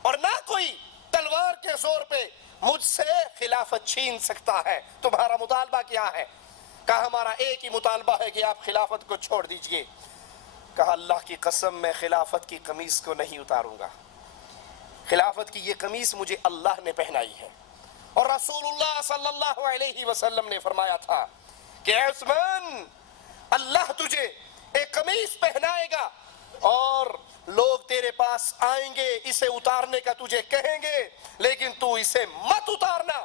اور نہ کوئی تلوار کے زور پہ مجھ سے خلافت چھین سکتا ہے، تمہارا مطالبہ کیا ہے؟ کہا ہمارا ایک ہی مطالبہ ہے کہ آپ خلافت کو چھوڑ دیجئے۔ کہا اللہ کی قسم میں خلافت کی قمیص کو نہیں اتاروں گا، خلافت کی یہ قمیص مجھے اللہ نے پہنائی ہے، اور رسول اللہ صلی اللہ علیہ وسلم نے فرمایا تھا کہ اے عثمان اللہ تجھے ایک قمیص پہنائے گا اور لوگ تیرے پاس آئیں گے اسے اتارنے کا تجھے کہیں گے لیکن تو اسے مت اتارنا،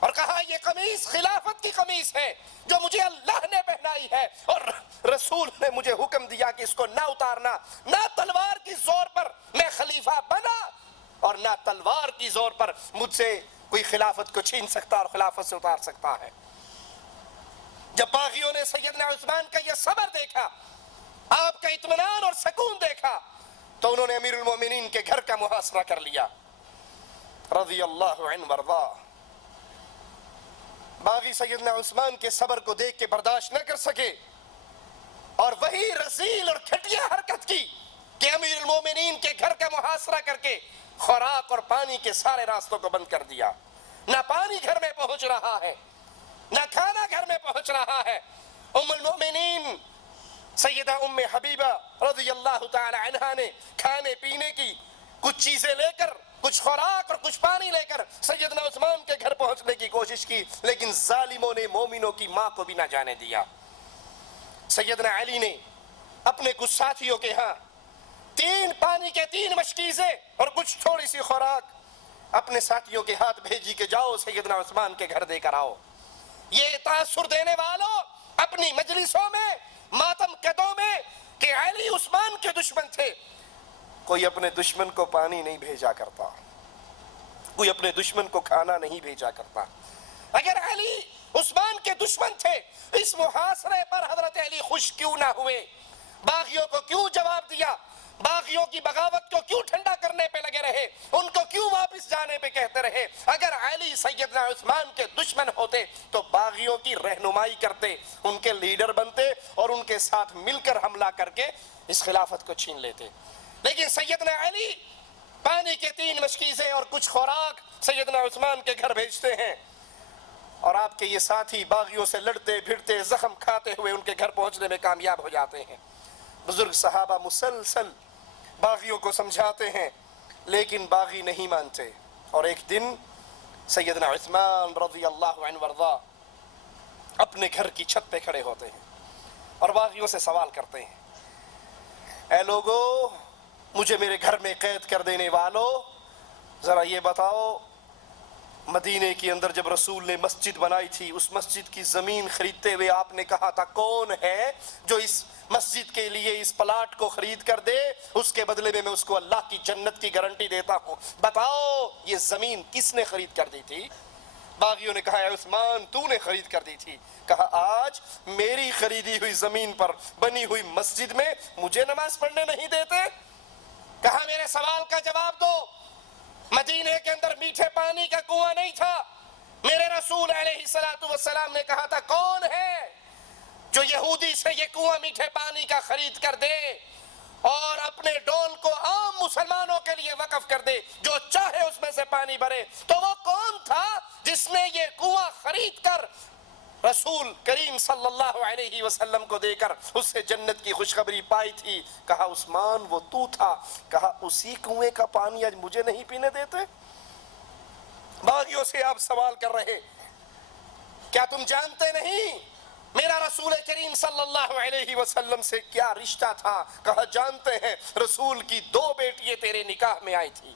اور کہا یہ قمیص خلافت کی قمیص ہے جو مجھے اللہ نے پہنائی ہے اور رسول نے مجھے حکم دیا کہ اس کو نہ اتارنا، نہ تلوار کی زور پر میں خلیفہ بنا اور نہ تلوار کی زور پر مجھ سے کوئی خلافت کو چھین سکتا اور خلافت سے اتار سکتا ہے۔ جب باغیوں نے سیدنا عثمان کا یہ صبر دیکھا، آپ کا اطمینان اور سکون دیکھا، تو انہوں نے امیر المومنین کے گھر کا محاصرہ کر لیا رضی اللہ عنہ وارضا۔ باغی سیدنا عثمان کے صبر کو دیکھ کے برداشت نہ کر سکے اور وہی رذیل اور گھٹیا حرکت کی کہ امیر المومنین کے گھر کا محاصرہ کر کے خوراک اور پانی کے سارے راستوں کو بند کر دیا۔ نہ پانی گھر میں پہنچ رہا ہے، نہ کھانا گھر میں پہنچ رہا ہے۔ ام المؤمنین سیدہ ام حبیبہ رضی اللہ تعالی عنہا نے کھانے پینے کی کچھ چیزیں لے کر، کچھ خوراک اور کچھ پانی لے کر سیدنا عثمان کے گھر پہنچنے کی کوشش کی، لیکن ظالموں نے مومنوں کی ماں کو بھی نہ جانے دیا۔ سیدنا علی نے اپنے کچھ ساتھیوں کے ہاں 3 پانی کے 3 مشکیزیں اور کچھ تھوڑی سی خوراک اپنے ساتھیوں کے ہاتھ بھیجی کہ جاؤ سیدنا عثمان کے گھر دے کر آؤ۔ یہ تاثر دینے والوں اپنی مجلسوں میں، ماتم کدوں میں کہ علی عثمان کے دشمن تھے، کوئی اپنے دشمن کو پانی نہیں بھیجا کرتا، کوئی اپنے دشمن کو کھانا نہیں بھیجا کرتا۔ اگر علی عثمان کے دشمن تھے اس محاصرے پر حضرت علی خوش کیوں نہ ہوئے؟ باغیوں کو کیوں جواب دیا؟ باغیوں کی بغاوت کو کیوں ٹھنڈا کرنے پہ لگے رہے؟ ان کو کیوں واپس جانے پہ کہتے رہے؟ اگر علی سیدنا عثمان کے دشمن ہوتے تو باغیوں کی رہنمائی کرتے، ان کے لیڈر بنتے اور ان کے ساتھ مل کر حملہ کر کے اس خلافت کو چھین لیتے۔ لیکن سیدنا علی پانی کے 3 مشکیزیں اور کچھ خوراک سیدنا عثمان کے گھر بھیجتے ہیں، اور آپ کے یہ ساتھی باغیوں سے لڑتے بھڑتے زخم کھاتے ہوئے ان کے گھر پہنچنے میں کامیاب ہو جاتے ہیں۔ بزرگ صحابہ مسلسل باغیوں کو سمجھاتے ہیں لیکن باغی نہیں مانتے، اور ایک دن سیدنا عثمان رضی اللہ عنہ وارضا اپنے گھر کی چھت پہ کھڑے ہوتے ہیں اور باغیوں سے سوال کرتے ہیں، اے لوگو مجھے میرے گھر میں قید کر دینے والو، ذرا یہ بتاؤ مدینے کے اندر جب رسول نے مسجد بنائی تھی اس مسجد کی زمین خریدتے ہوئے آپ نے کہا تھا کون ہے جو اس مسجد کے لیے اس پلاٹ کو خرید کر دے، اس کے بدلے میں اس کو اللہ کی جنت کی گارنٹی دیتا ہوں، بتاؤ یہ زمین کس نے خرید کر دی تھی؟ باغیوں نے کہا اے عثمان تو نے خرید کر دی تھی۔ کہا آج میری خریدی ہوئی زمین پر بنی ہوئی مسجد میں مجھے نماز پڑھنے نہیں دیتے؟ کہا میرے سوال کا جواب دو، مدینے کے اندر میٹھے پانی کا کنواں نہیں تھا، میرے رسول علیہ السلام نے کہا تھا کون ہے جو یہودی سے یہ کنواں میٹھے پانی کا خرید کر دے اور اپنے ڈول کو عام مسلمانوں کے لیے وقف کر دے، جو چاہے اس میں سے پانی بھرے؟ تو وہ کون تھا جس نے یہ کنواں خرید کر رسول کریم صلی اللہ علیہ وسلم کو دے کر اس سے جنت کی خوشخبری پائی تھی؟ کہا عثمان وہ تو تھا۔ کہا اسی کنویں کا پانی آج مجھے نہیں پینے دیتے؟ باغیوں سے آپ سوال کر رہے، کیا تم جانتے نہیں میرا رسول کریم صلی اللہ علیہ وسلم سے کیا رشتہ تھا؟ کہا جانتے ہیں، رسول کی 2 بیٹیاں تیرے نکاح میں آئی تھی۔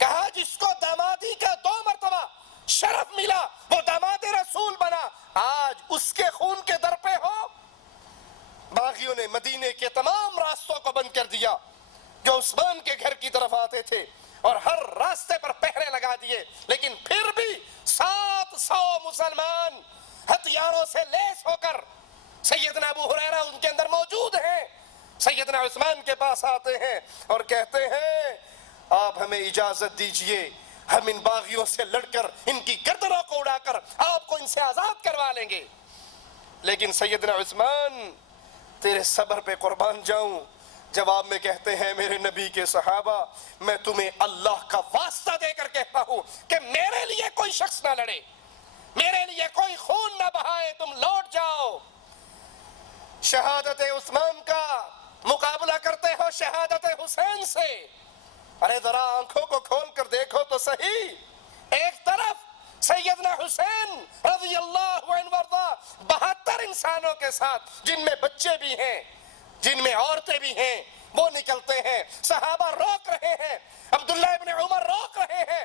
کہا جس کو دامادی کا 2 مرتبہ شرف ملا وہ داماد رسول بنا، آج اس کے خون کے در پہ ہو؟ باغیوں نے مدینے کے تمام راستوں کو بند کر دیا جو عثمان کے گھر کی طرف آتے تھے اور ہر راستے پر پہرے لگا دیے، لیکن پھر بھی 700 مسلمان ہتھیاروں سے لیس ہو کر سیدنا ابو ہریرہ ان کے اندر موجود ہیں، سیدنا عثمان کے پاس آتے ہیں اور کہتے ہیں آپ ہمیں اجازت دیجئے، ہم ان باغیوں سے لڑ کر ان کی گردنوں کو اڑا کر آپ کو ان سے آزاد کروا لیں گے۔ لیکن سیدنا عثمان تیرے صبر پہ قربان جاؤں، جواب میں کہتے ہیں میرے نبی کے صحابہ، میں تمہیں اللہ کا واسطہ دے کر کہتا ہوں کہ میرے لیے کوئی شخص نہ لڑے، میرے لیے کوئی خون نہ بہائے، تم لوٹ جاؤ۔ شہادت عثمان کا مقابلہ کرتے ہو شہادت حسین سے۔ ارے ذرا آنکھوں کو کھول کر دیکھو تو صحیح، ایک طرف سیدنا حسین رضی اللہ عنہ وارضا 72 انسانوں کے ساتھ، جن میں بچے بھی ہیں، جن میں عورتیں بھی ہیں، وہ نکلتے ہیں، صحابہ روک رہے ہیں، عبداللہ ابن عمر روک رہے ہیں،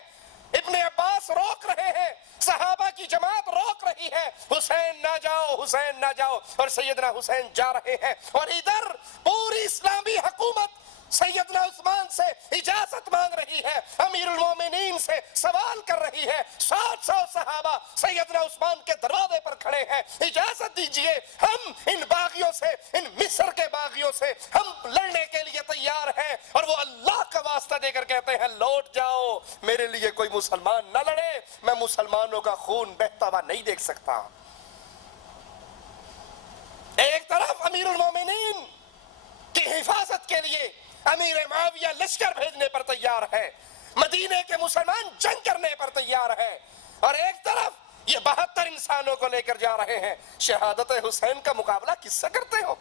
ابن عباس روک رہے ہیں، صحابہ کی جماعت روک رہی ہے، حسین نہ جاؤ، حسین نہ جاؤ، اور سیدنا حسین جا رہے ہیں، اور ادھر پوری اسلامی حکومت سیدنا عثمان سے اجازت مانگ رہی ہے، امیر المومنین سے سوال کر رہی ہے، 700 صحابہ سیدنا عثمان کے دروازے پر کھڑے ہیں، اجازت دیجئے، ہم ان باغیوں سے، ان مصر کے باغیوں سے ہم لڑنے کے لیے تیار ہیں، اور وہ اللہ کا واسطہ دے کر کہتے ہیں لوٹ جاؤ، میرے لیے کوئی مسلمان نہ لڑے، میں مسلمانوں کا خون بہتا ہوا نہیں دیکھ سکتا۔ ایک طرف امیر المومنین کی حفاظت کے لیے امیر معاویہ لشکر بھیجنے پر تیار ہے، مدینے کے مسلمان جنگ کرنے پر تیار ہے، اور ایک طرف یہ 72 انسانوں کو لے کر جا رہے ہیں۔ شہادت حسین کا مقابلہ کس سے کرتے ہو؟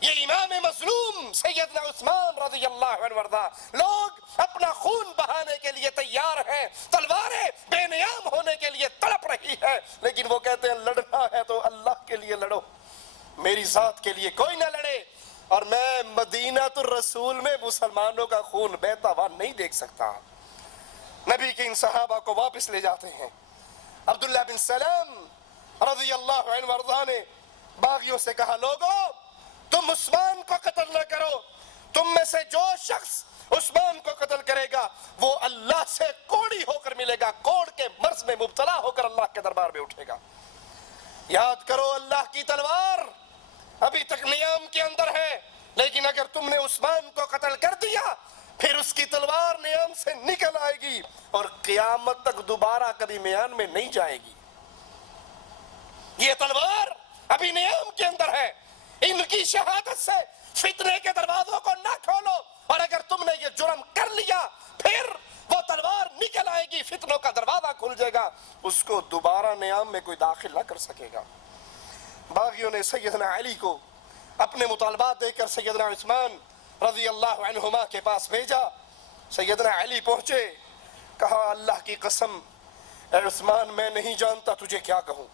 یہ امام مظلوم سیدنا عثمان رضی اللہ عنہ وارضا، لوگ اپنا خون بہانے کے لیے تیار ہیں، تلواریں بے نیام ہونے کے لیے تڑپ رہی ہے، لیکن وہ کہتے ہیں لڑنا ہے تو اللہ کے لیے لڑو، میری ذات کے لیے کوئی نہ لڑے، اور میں مدینہ الرسول میں مسلمانوں کا خون بہتا ہوا نہیں دیکھ سکتا۔ نبی کے ان صحابہ کو واپس لے جاتے ہیں۔ عبداللہ بن سلام رضی اللہ عنہ وارضا نے باغیوں سے کہا لوگو تم عثمان کو قتل نہ کرو، تم میں سے جو شخص عثمان کو قتل کرے گا وہ اللہ سے کوڑی ہو کر ملے گا، کوڑ کے مرض میں مبتلا ہو کر اللہ کے دربار میں اٹھے گا۔ یاد کرو اللہ کی تلوار ابھی تک نیام کے اندر ہے، لیکن اگر تم نے عثمان کو قتل کر دیا پھر اس کی تلوار نیام سے نکل آئے گی اور قیامت تک دوبارہ کبھی میان میں نہیں جائے گی۔ یہ تلوار ابھی نیام کے اندر ہے، ان کی شہادت سے فتنے کے دروازوں کو نہ کھولو، اور اگر تم نے یہ جرم کر لیا پھر وہ تلوار نکل آئے گی، فتنوں کا دروازہ کھل جائے گا، اس کو دوبارہ نیام میں کوئی داخل نہ کر سکے گا۔ باغیوں نے سیدنا علی کو اپنے مطالبات دے کر سیدنا عثمان رضی اللہ عنہما کے پاس بھیجا۔ سیدنا علی پہنچے، کہا اللہ کی قسم اے عثمان میں نہیں جانتا تجھے کیا کہوں،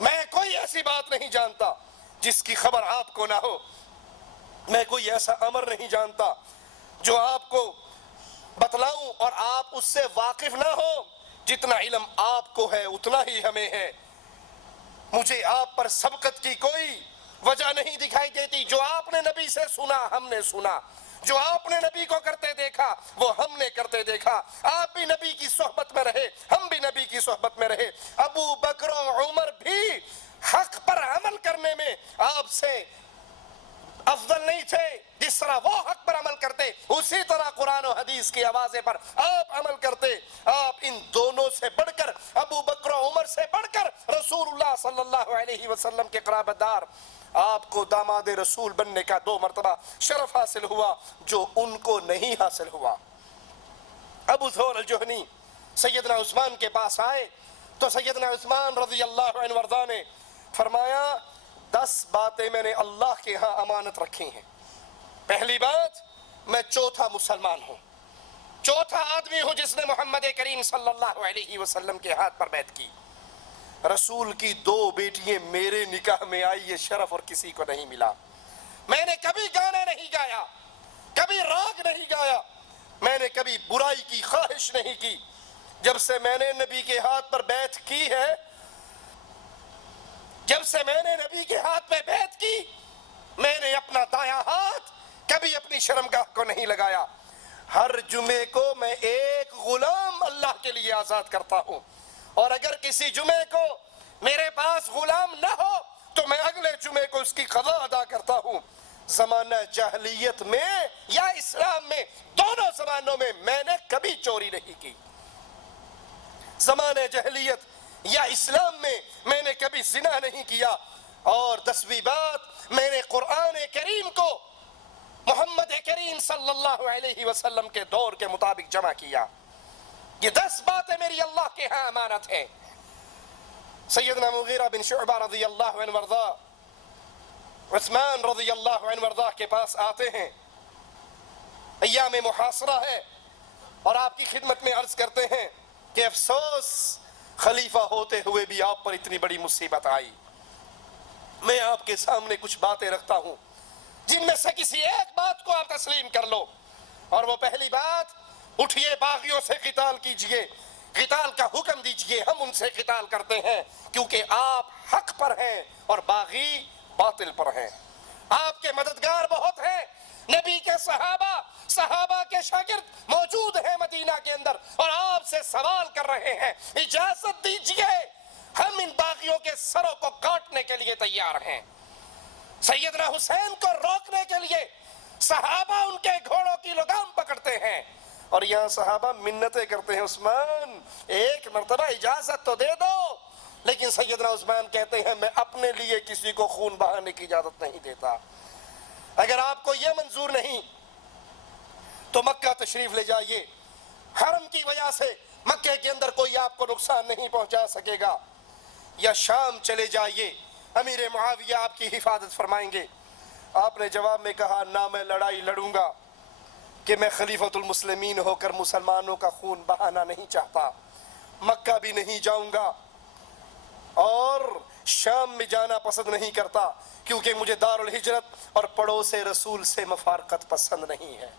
میں کوئی ایسی بات نہیں جانتا جس کی خبر آپ کو نہ ہو، میں کوئی ایسا امر نہیں جانتا جو آپ کو بتلاؤں اور آپ اس سے واقف نہ ہو، جتنا علم آپ کو ہے اتنا ہی ہمیں ہے، مجھے آپ پر سبقت کی کوئی وجہ نہیں دکھائی دیتی، جو آپ نے نبی سے سنا ہم نے سنا، جو آپ نے نبی کو کرتے دیکھا وہ ہم نے کرتے دیکھا، آپ بھی نبی کی صحبت میں رہے ہم بھی نبی کی صحبت میں رہے، ابو بکر و عمر بھی حق پر عمل کرنے میں آپ سے افضل نہیں تھے، جس طرح وہ حق پر عمل کرتے اسی طرح قرآن و حدیث کی آوازیں پر آپ عمل کرتے۔ آپ ان دونوں سے بڑھ کر، ابو بکر و عمر سے بڑھ کر رسول اللہ صلی اللہ علیہ وسلم کے قرابت دار، آپ کو داماد رسول بننے کا 2 مرتبہ شرف حاصل ہوا جو ان کو نہیں حاصل ہوا۔ ابو ذر الجہنی سیدنا عثمان کے پاس آئے تو سیدنا عثمان رضی اللہ عنہ وارضا نے فرمایا 10 باتیں میں نے اللہ کے ہاں امانت رکھی ہیں۔ پہلی بات، میں چوتھا مسلمان ہوں، چوتھا آدمی ہوں جس نے محمد کریم صلی اللہ علیہ وسلم کے ہاتھ پر بیعت کی۔ رسول کی 2 بیٹیاں میرے نکاح میں آئی، یہ شرف اور کسی کو نہیں ملا۔ میں نے کبھی گانا نہیں گایا، کبھی راگ نہیں گایا، میں نے کبھی برائی کی خواہش نہیں کی۔ جب سے میں نے نبی کے ہاتھ پر بیعت کی ہے، جب سے میں نے نبی کے ہاتھ پہ بیعت کی، میں نے اپنا دایاں ہاتھ کبھی اپنی شرمگاہ کو نہیں لگایا۔ ہر جمعے کو میں ایک غلام اللہ کے لیے آزاد کرتا ہوں، اور اگر کسی جمعے کو میرے پاس غلام نہ ہو تو میں اگلے جمعے کو اس کی قضا ادا کرتا ہوں۔ زمانہ جاہلیت میں یا اسلام میں، دونوں زمانوں میں نے کبھی چوری نہیں کی۔ زمانہ جاہلیت یا اسلام میں نے کبھی زنا نہیں کیا، اور 10ویں بات، میں نے قرآن کریم کو محمد کریم صلی اللہ علیہ وسلم کے دور کے مطابق جمع کیا۔ یہ 10 باتیں میری اللہ کے ہاں امانت ہے۔ سیدنا مغیرہ بن شعبہ رضی اللہ عنہ وارضا عثمان رضی اللہ عنہ وارضا کے پاس آتے ہیں، ایام محاصرہ ہے، اور آپ کی خدمت میں عرض کرتے ہیں کہ افسوس خلیفہ ہوتے ہوئے بھی آپ پر اتنی بڑی مصیبت آئی۔ میں آپ کے سامنے کچھ باتیں رکھتا ہوں جن میں سے کسی ایک بات کو آپ تسلیم کر لو، اور وہ پہلی بات، اٹھئے باغیوں سے قتال کیجئے، قتال کا حکم دیجئے، ہم ان سے قتال کرتے ہیں کیونکہ آپ حق پر ہیں اور باغی باطل پر ہیں۔ آپ کے مددگار بہت ہیں، نبی کے صحابہ کے شاگرد موجود ہیں مدینہ کے اندر، اور آپ سے سوال کر رہے ہیں، اجازت دیجئے، ہم ان باغیوں کے سروں کو کاٹنے کے لیے تیار ہیں۔ سیدنا حسین کو روکنے کے لیے صحابہ ان کے گھوڑوں کی لگام پکڑتے ہیں، اور یہاں صحابہ منتیں کرتے ہیں، عثمان ایک مرتبہ اجازت تو دے دو، لیکن سیدنا عثمان کہتے ہیں میں اپنے لیے کسی کو خون بہانے کی اجازت نہیں دیتا۔ اگر آپ کو یہ منظور نہیں تو مکہ تشریف لے جائیے، حرم کی وجہ سے مکہ کے اندر کوئی آپ کو نقصان نہیں پہنچا سکے گا، یا شام چلے جائیے، امیر معاویہ آپ کی حفاظت فرمائیں گے۔ آپ نے جواب میں کہا نہ میں لڑائی لڑوں گا کہ میں خلیفۃ المسلمین ہو کر مسلمانوں کا خون بہانا نہیں چاہتا، مکہ بھی نہیں جاؤں گا، اور شام میں جانا پسند نہیں کرتا کیونکہ مجھے دار الہجرت اور پڑوس رسول سے مفارقت پسند نہیں ہے۔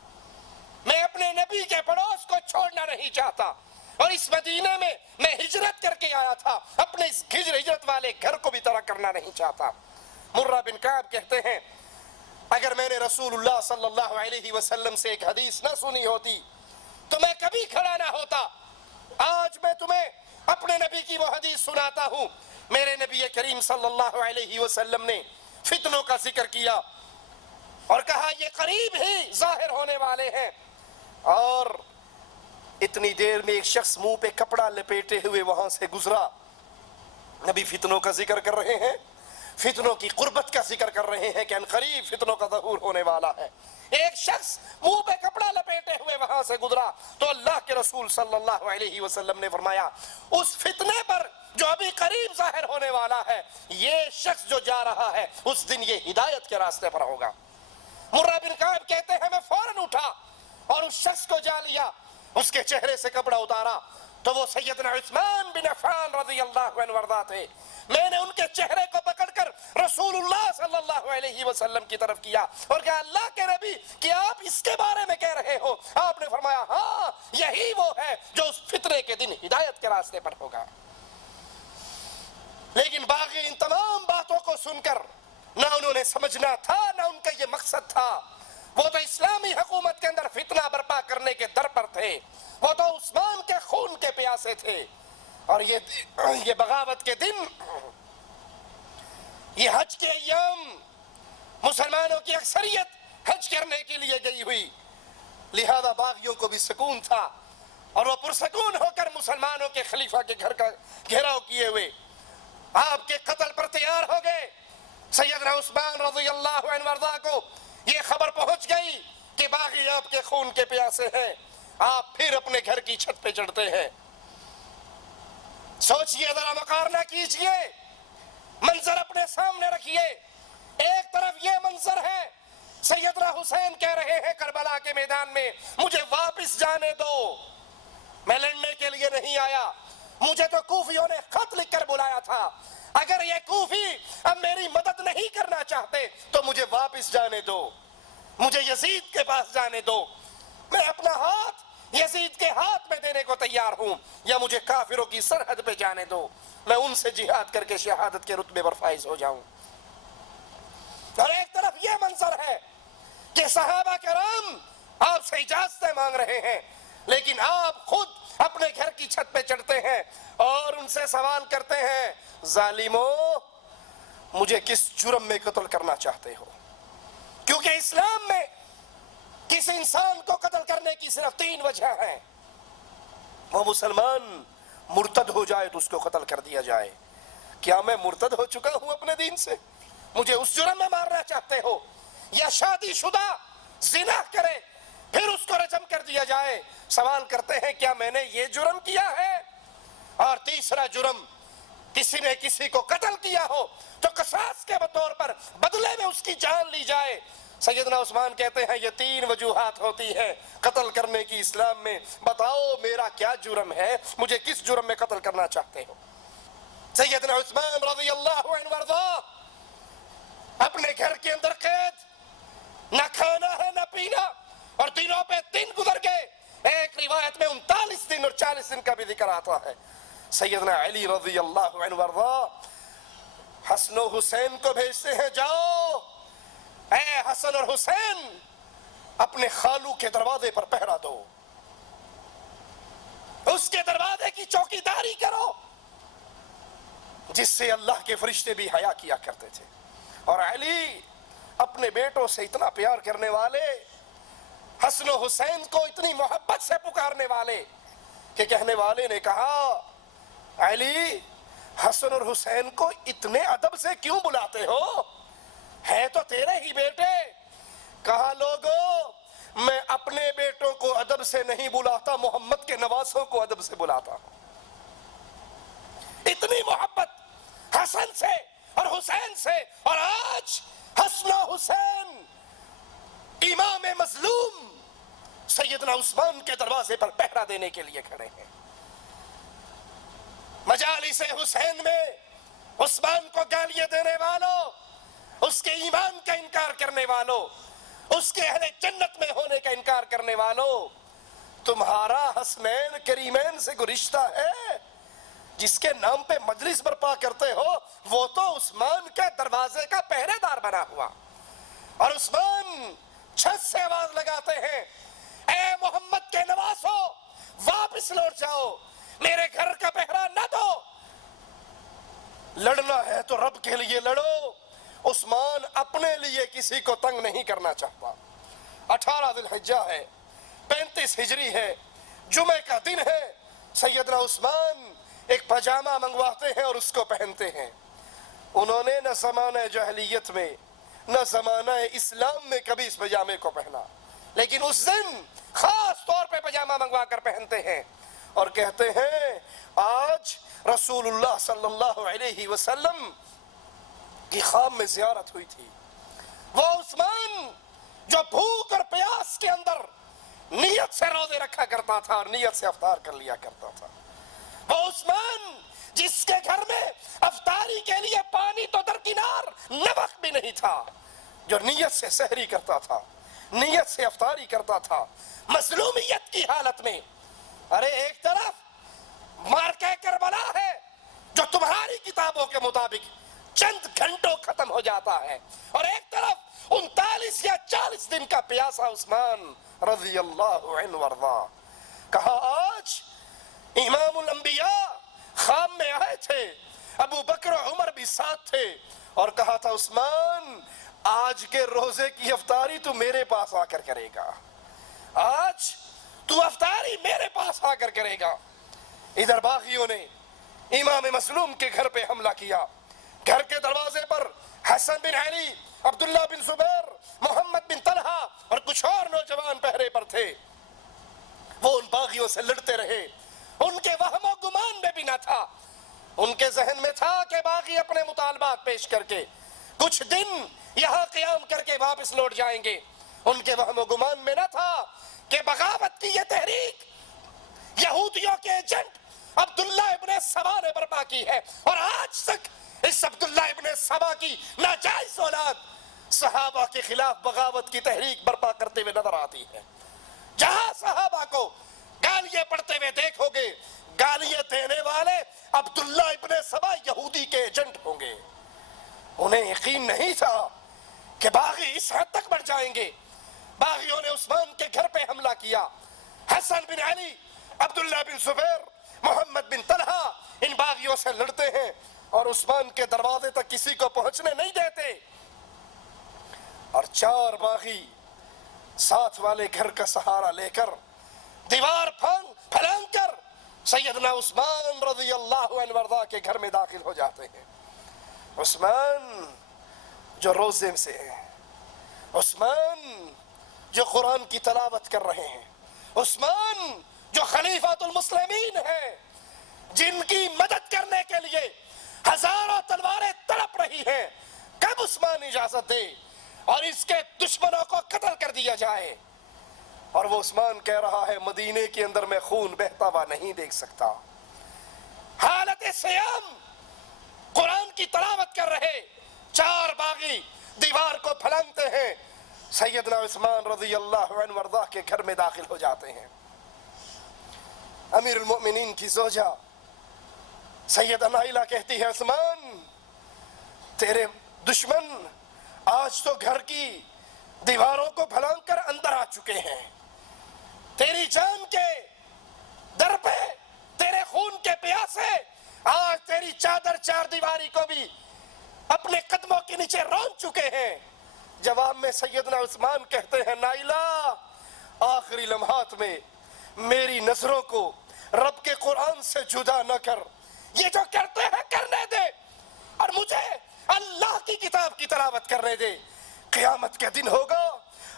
میں اپنے نبی کے پڑوس کو چھوڑنا نہیں چاہتا، اور اس مدینہ میں ہجرت کر کے آیا تھا، اپنے اس ہجرت والے گھر کو بھی ترک کرنا نہیں چاہتا۔ مرہ بن کعب کہتے ہیں اگر میں نے رسول اللہ صلی اللہ علیہ وسلم سے ایک حدیث نہ سنی ہوتی تو میں کبھی کھڑا نہ ہوتا۔ آج میں تمہیں اپنے نبی کی وہ حدیث سناتا ہوں۔ میرے نبی کریم صلی اللہ علیہ وسلم نے فتنوں کا ذکر کیا اور کہا یہ قریب ہی ظاہر ہونے والے ہیں، اور اتنی دیر میں ایک شخص منہ پہ کپڑا لپیٹے ہوئے وہاں سے گزرا۔ نبی فتنوں کا ذکر کر رہے ہیں، فتنوں کی قربت کا ذکر کر رہے ہیں کہ ان قریب فتنوں کا ظہور ہونے والا ہے۔ ایک شخص منہ پہ کپڑا لپیٹے ہوئے وہاں سے گزرا تو اللہ کے رسول صلی اللہ علیہ وسلم نے فرمایا اس فتنے پر جو ابھی قریب ظاہر ہونے والا ہے، یہ شخص جو جا رہا ہے اس دن یہ ہدایت کے راستے پر ہوگا۔ مرہ بن کعب کہتے ہیں میں فوراً اٹھا اور اس شخص کو جا لیا، اس کے چہرے سے کپڑا اتارا تو وہ سیدنا عثمان بن عفان رضی اللہ عنہ وارضا تھے۔ میں نے ان کے چہرے کو پکڑ کر رسول اللہ صلی اللہ علیہ وسلم کی طرف کیا اور کہا اللہ کے نبی کیا آپ اس کے بارے میں کہہ رہے ہو؟ آپ نے فرمایا ہاں یہی وہ ہے جو اس فتنے کے دن ہدایت کے راستے پر ہوگا۔ لیکن باغی ان تمام باتوں کو سن کر نہ انہوں نے سمجھنا تھا نہ ان کا یہ مقصد تھا، وہ تو اسلامی حکومت کے اندر فتنہ برپا کرنے کے در پر تھے، وہ تو عثمان کے خون کے پیاسے تھے، اور یہ بغاوت کے دن، یہ حج کے ایام مسلمانوں کی اکثریت حج کرنے کے لیے گئی ہوئی، لہذا باغیوں کو بھی سکون تھا اور وہ پرسکون ہو کر مسلمانوں کے خلیفہ کے گھر کا گھیراؤ کیے ہوئے آپ کے قتل پر تیار ہو گئے۔ سیدنا عثمان رضی اللہ عنہ وارضا کو یہ خبر پہنچ گئی کہ باغی آپ کے خون کے پیاسے ہیں، آپ پھر اپنے گھر کی چھت پہ چڑھتے ہیں۔ سوچئے ذرا، مقارنہ کیجئے، منظر اپنے سامنے رکھیے۔ ایک طرف یہ منظر ہے سیدنا حسین کہہ رہے ہیں کربلا کے میدان میں مجھے واپس جانے دو، میں لڑنے کے لیے نہیں آیا، مجھے تو کوفیوں نے خط لکھ کر بلایا تھا، اگر یہ کوفی اب میری مدد نہیں کرنا چاہتے تو مجھے واپس جانے دو، مجھے یزید کے پاس جانے دو، میں اپنا ہاتھ یزید کے ہاتھ میں دینے کو تیار ہوں، یا مجھے کافروں کی سرحد پہ جانے دو، میں ان سے جہاد کر کے شہادت کے رتبے پر فائز ہو جاؤں۔ اور ایک طرف یہ منظر ہے کہ صحابہ کرام آپ سے اجازتیں مانگ رہے ہیں، لیکن آپ خود اپنے گھر کی چھت پہ چڑھتے ہیں اور ان سے سوال کرتے ہیں ظالموں مجھے کس جرم میں قتل کرنا چاہتے ہو؟ کیونکہ کیونکہ اسلام میں کسی انسان کو قتل کرنے کی صرف 3 وجہ ہیں. وہ مسلمان مرتد ہو جائے تو اس کو قتل کر دیا جائے. کیا میں مرتد ہو چکا ہوں اپنے دین سے؟ مجھے اس جرم میں مارنا چاہتے ہو؟ یا شادی شدہ زنا کرے پھر اس کو رجم کر دیا جائے؟ سوال کرتے ہیں کیا میں نے یہ جرم کیا ہے؟ اور تیسرا جرم، کسی نے کسی کو قتل کیا ہو تو قصاص کے طور پر بدلے میں اس کی جان لی جائے. سیدنا عثمان کہتے ہیں یہ 3 وجوہات ہوتی ہیں قتل کرنے کی اسلام میں. بتاؤ میرا کیا جرم ہے؟ مجھے کس جرم میں قتل کرنا چاہتے ہو؟ سیدنا عثمان رضی اللہ عنہ وارضاہ اپنے گھر کے اندر قید، نہ کھانا ہے نہ پینا، اور دنوں پہ دن گزر گئے. ایک روایت میں 39 دن اور 40 دن کا بھی ذکر آتا ہے. سیدنا علی رضی اللہ عنہ وارضاہ حسن و حسین کو بھیجتے ہیں، جاؤ اے حسن اور حسین اپنے خالو کے دروازے پر پہرا دو، اس کے دروازے کی چوکیداری کرو، جس سے اللہ کے فرشتے بھی حیا کیا کرتے تھے. اور علی اپنے بیٹوں سے اتنا پیار کرنے والے، حسن و حسین کو اتنی محبت سے پکارنے والے کہ کہنے والے نے کہا علی حسن اور حسین کو اتنے ادب سے کیوں بلاتے ہو؟ ہے تو تیرے ہی بیٹے. کہا لوگو میں اپنے بیٹوں کو ادب سے نہیں بلاتا، محمد کے نواسوں کو ادب سے بلاتا ہوں. اتنی محبت حسن سے اور حسین سے. اور آج حسن و حسین امام مظلوم سیدنا عثمان کے دروازے پر پہرا دینے کے لیے کھڑے ہیں. مجالس حسین میں عثمان کو گالیاں دینے والوں، اس کے ایمان کا انکار کرنے والوں، اس کے اہل جنت میں ہونے کا انکار کرنے والوں، تمہارا حسنین کریمین سے کوئی رشتہ ہے؟ جس کے نام پہ مجلس برپا کرتے ہو وہ تو عثمان کے دروازے کا پہرے دار بنا ہوا. اور عثمان چھت سے آواز لگاتے ہیں اے محمد کے نواسو واپس لوٹ جاؤ، میرے گھر کا پہرا نہ دو. لڑنا ہے تو رب کے لیے لڑو. عثمان اپنے لیے کسی کو تنگ نہیں کرنا چاہتا. 18 ذی الحجہ ہے، 35 ہجری ہے، جمعہ کا دن ہے. سیدنا عثمان ایک پاجامہ منگواتے ہیں اور اس کو پہنتے ہیں. انہوں نے نہ زمانہ جاہلیت میں نہ زمانہ اسلام میں کبھی اس پاجامے کو پہنا، لیکن اس دن خاص طور پہ پاجامہ منگوا کر پہنتے ہیں اور کہتے ہیں آج رسول اللہ صلی اللہ علیہ وسلم کی خام میں زیارت ہوئی تھی. وہ عثمان جو بھوک اور پیاس کے اندر نیت سے روزے رکھا کرتا تھا اور نیت سے افطار کر لیا کرتا تھا. وہ عثمان جس کے گھر میں افطاری کے لیے پانی تو درکنار نمک بھی نہیں تھا، جو نیت سے سحری کرتا تھا، نیت سے افطاری کرتا تھا مظلومیت کی حالت میں. ارے ایک طرف مارکہ کربلا ہے جو تمہاری کتابوں کے مطابق چند گھنٹوں ختم ہو جاتا ہے، اور ایک طرف 39 یا 40 دن کا پیاسا عثمان رضی اللہ عنہ وارضاہ. کہا آج امام الانبیاء خام میں آئے تھے، ابو بکر و عمر بھی ساتھ تھے، اور کہا تھا عثمان آج کے روزے کی افطاری تو میرے پاس آ کر کرے گا، آج تو افطاری میرے پاس آ کر کرے گا. ادھر باغیوں نے امام مظلوم کے گھر پہ حملہ کیا. گھر کے دروازے پر حسن بن علی، عبداللہ بن زبیر، محمد بن طلحہ اور کچھ اور نوجوان پہرے پر تھے. وہ ان باغیوں سے لڑتے رہے. ان کے وہم و گمان میں بھی نہ تھا، ان کے ذہن میں تھا کہ باغی اپنے مطالبات پیش کر کے کچھ دن یہاں قیام کر کے واپس لوٹ جائیں گے. ان کے وہم و گمان میں نہ تھا کہ بغاوت کی یہ تحریک یہودیوں کے ایجنٹ عبداللہ ابن سبا نے برپا کی ہے، اور آج تک اس عبداللہ ابن سبا کی ناجائز اولاد صحابہ کے خلاف بغاوت کی تحریک برپا کرتے ہوئے نظر آتی ہے. جہاں صحابہ کو گالیاں پڑھتے ہوئے دیکھو گے، گالیاں دینے والے عبداللہ ابن سبا یہودی کے ایجنٹ ہوں گے. انہیں یقین نہیں تھا کہ باغی اس حد تک بڑھ جائیں گے. باغیوں نے عثمان کے گھر پہ حملہ کیا. حسن بن علی، عبداللہ بن زبیر، محمد بن طلحہ ان باغیوں سے لڑتے ہیں اور عثمان کے دروازے تک کسی کو پہنچنے نہیں دیتے. اور چار باغی ساتھ والے گھر کا سہارا لے کر دیوار پھلانگ کر سیدنا عثمان رضی اللہ عنہ وارضا کے گھر میں داخل ہو جاتے ہیں. عثمان جو روزے سے ہیں، عثمان جو قرآن کی تلاوت کر رہے ہیں، عثمان جو خلیفۃ المسلمین ہیں، جن کی مدد کرنے کے لیے ہزاروں تلواریں تڑپ رہی ہیں، کب عثمان اجازت دے اور اس کے دشمنوں کو قتل کر دیا جائے؟ اور وہ عثمان کہہ رہا ہے مدینے کے اندر میں خون بہتا ہوا نہیں دیکھ سکتا. حالت سیام قرآن کی تلاوت کر رہے چار باغی دیوار کو پھلانگتے ہیں، سیدنا عثمان رضی اللہ عنہ وارضا کے گھر میں داخل ہو جاتے ہیں. امیر المؤمنین کی زوجہ سیدہ نائلہ کہتی ہے عثمان تیرے دشمن آج تو گھر کی دیواروں کو پھلانگ کر اندر آ چکے ہیں، تیری جان کے در پہ تیرے خون کے پیاسے آج تیری چادر چار دیواری کو بھی اپنے قدموں کے نیچے رون چکے ہیں. جواب میں سیدنا عثمان کہتے ہیں نائلہ آخری لمحات میں میری نظروں کو رب کے قرآن سے جدا نہ کر، یہ جو کرتے ہیں کرنے دے اور مجھے اللہ کی کتاب کی تلاوت کرنے دے. قیامت کے دن ہوگا،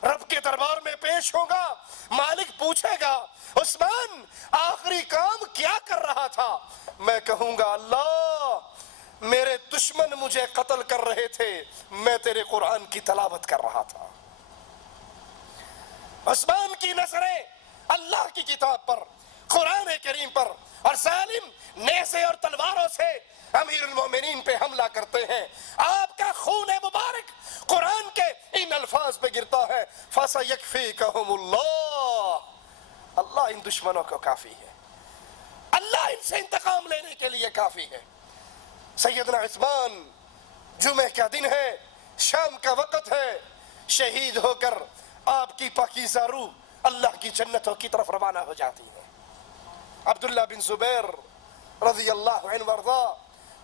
رب کے دربار میں پیش ہوگا، مالک پوچھے گا عثمان آخری کام کیا کر رہا تھا؟ میں کہوں گا اللہ میرے دشمن مجھے قتل کر رہے تھے، میں تیرے قرآن کی تلاوت کر رہا تھا. عثمان کی نظریں اللہ کی کتاب پر، قرآن کریم پر، اور ظالم نیزے اور تلواروں سے امیر المومنین پہ حملہ کرتے ہیں. آپ کا خون مبارک قرآن کے ان الفاظ پہ گرتا ہے فَسَيَكْفِيكَهُمُ اللَّهُ، اللہ ان دشمنوں کو کافی ہے، اللہ ان سے انتقام لینے کے لیے کافی ہے. سیدنا عثمان جمعہ کا دن ہے، شام کا وقت ہے، شہید ہو کر آپ کی پاکیزہ روح اللہ کی جنتوں کی طرف روانہ ہو جاتی ہے. عبداللہ بن زبیر رضی اللہ عنہ وارضا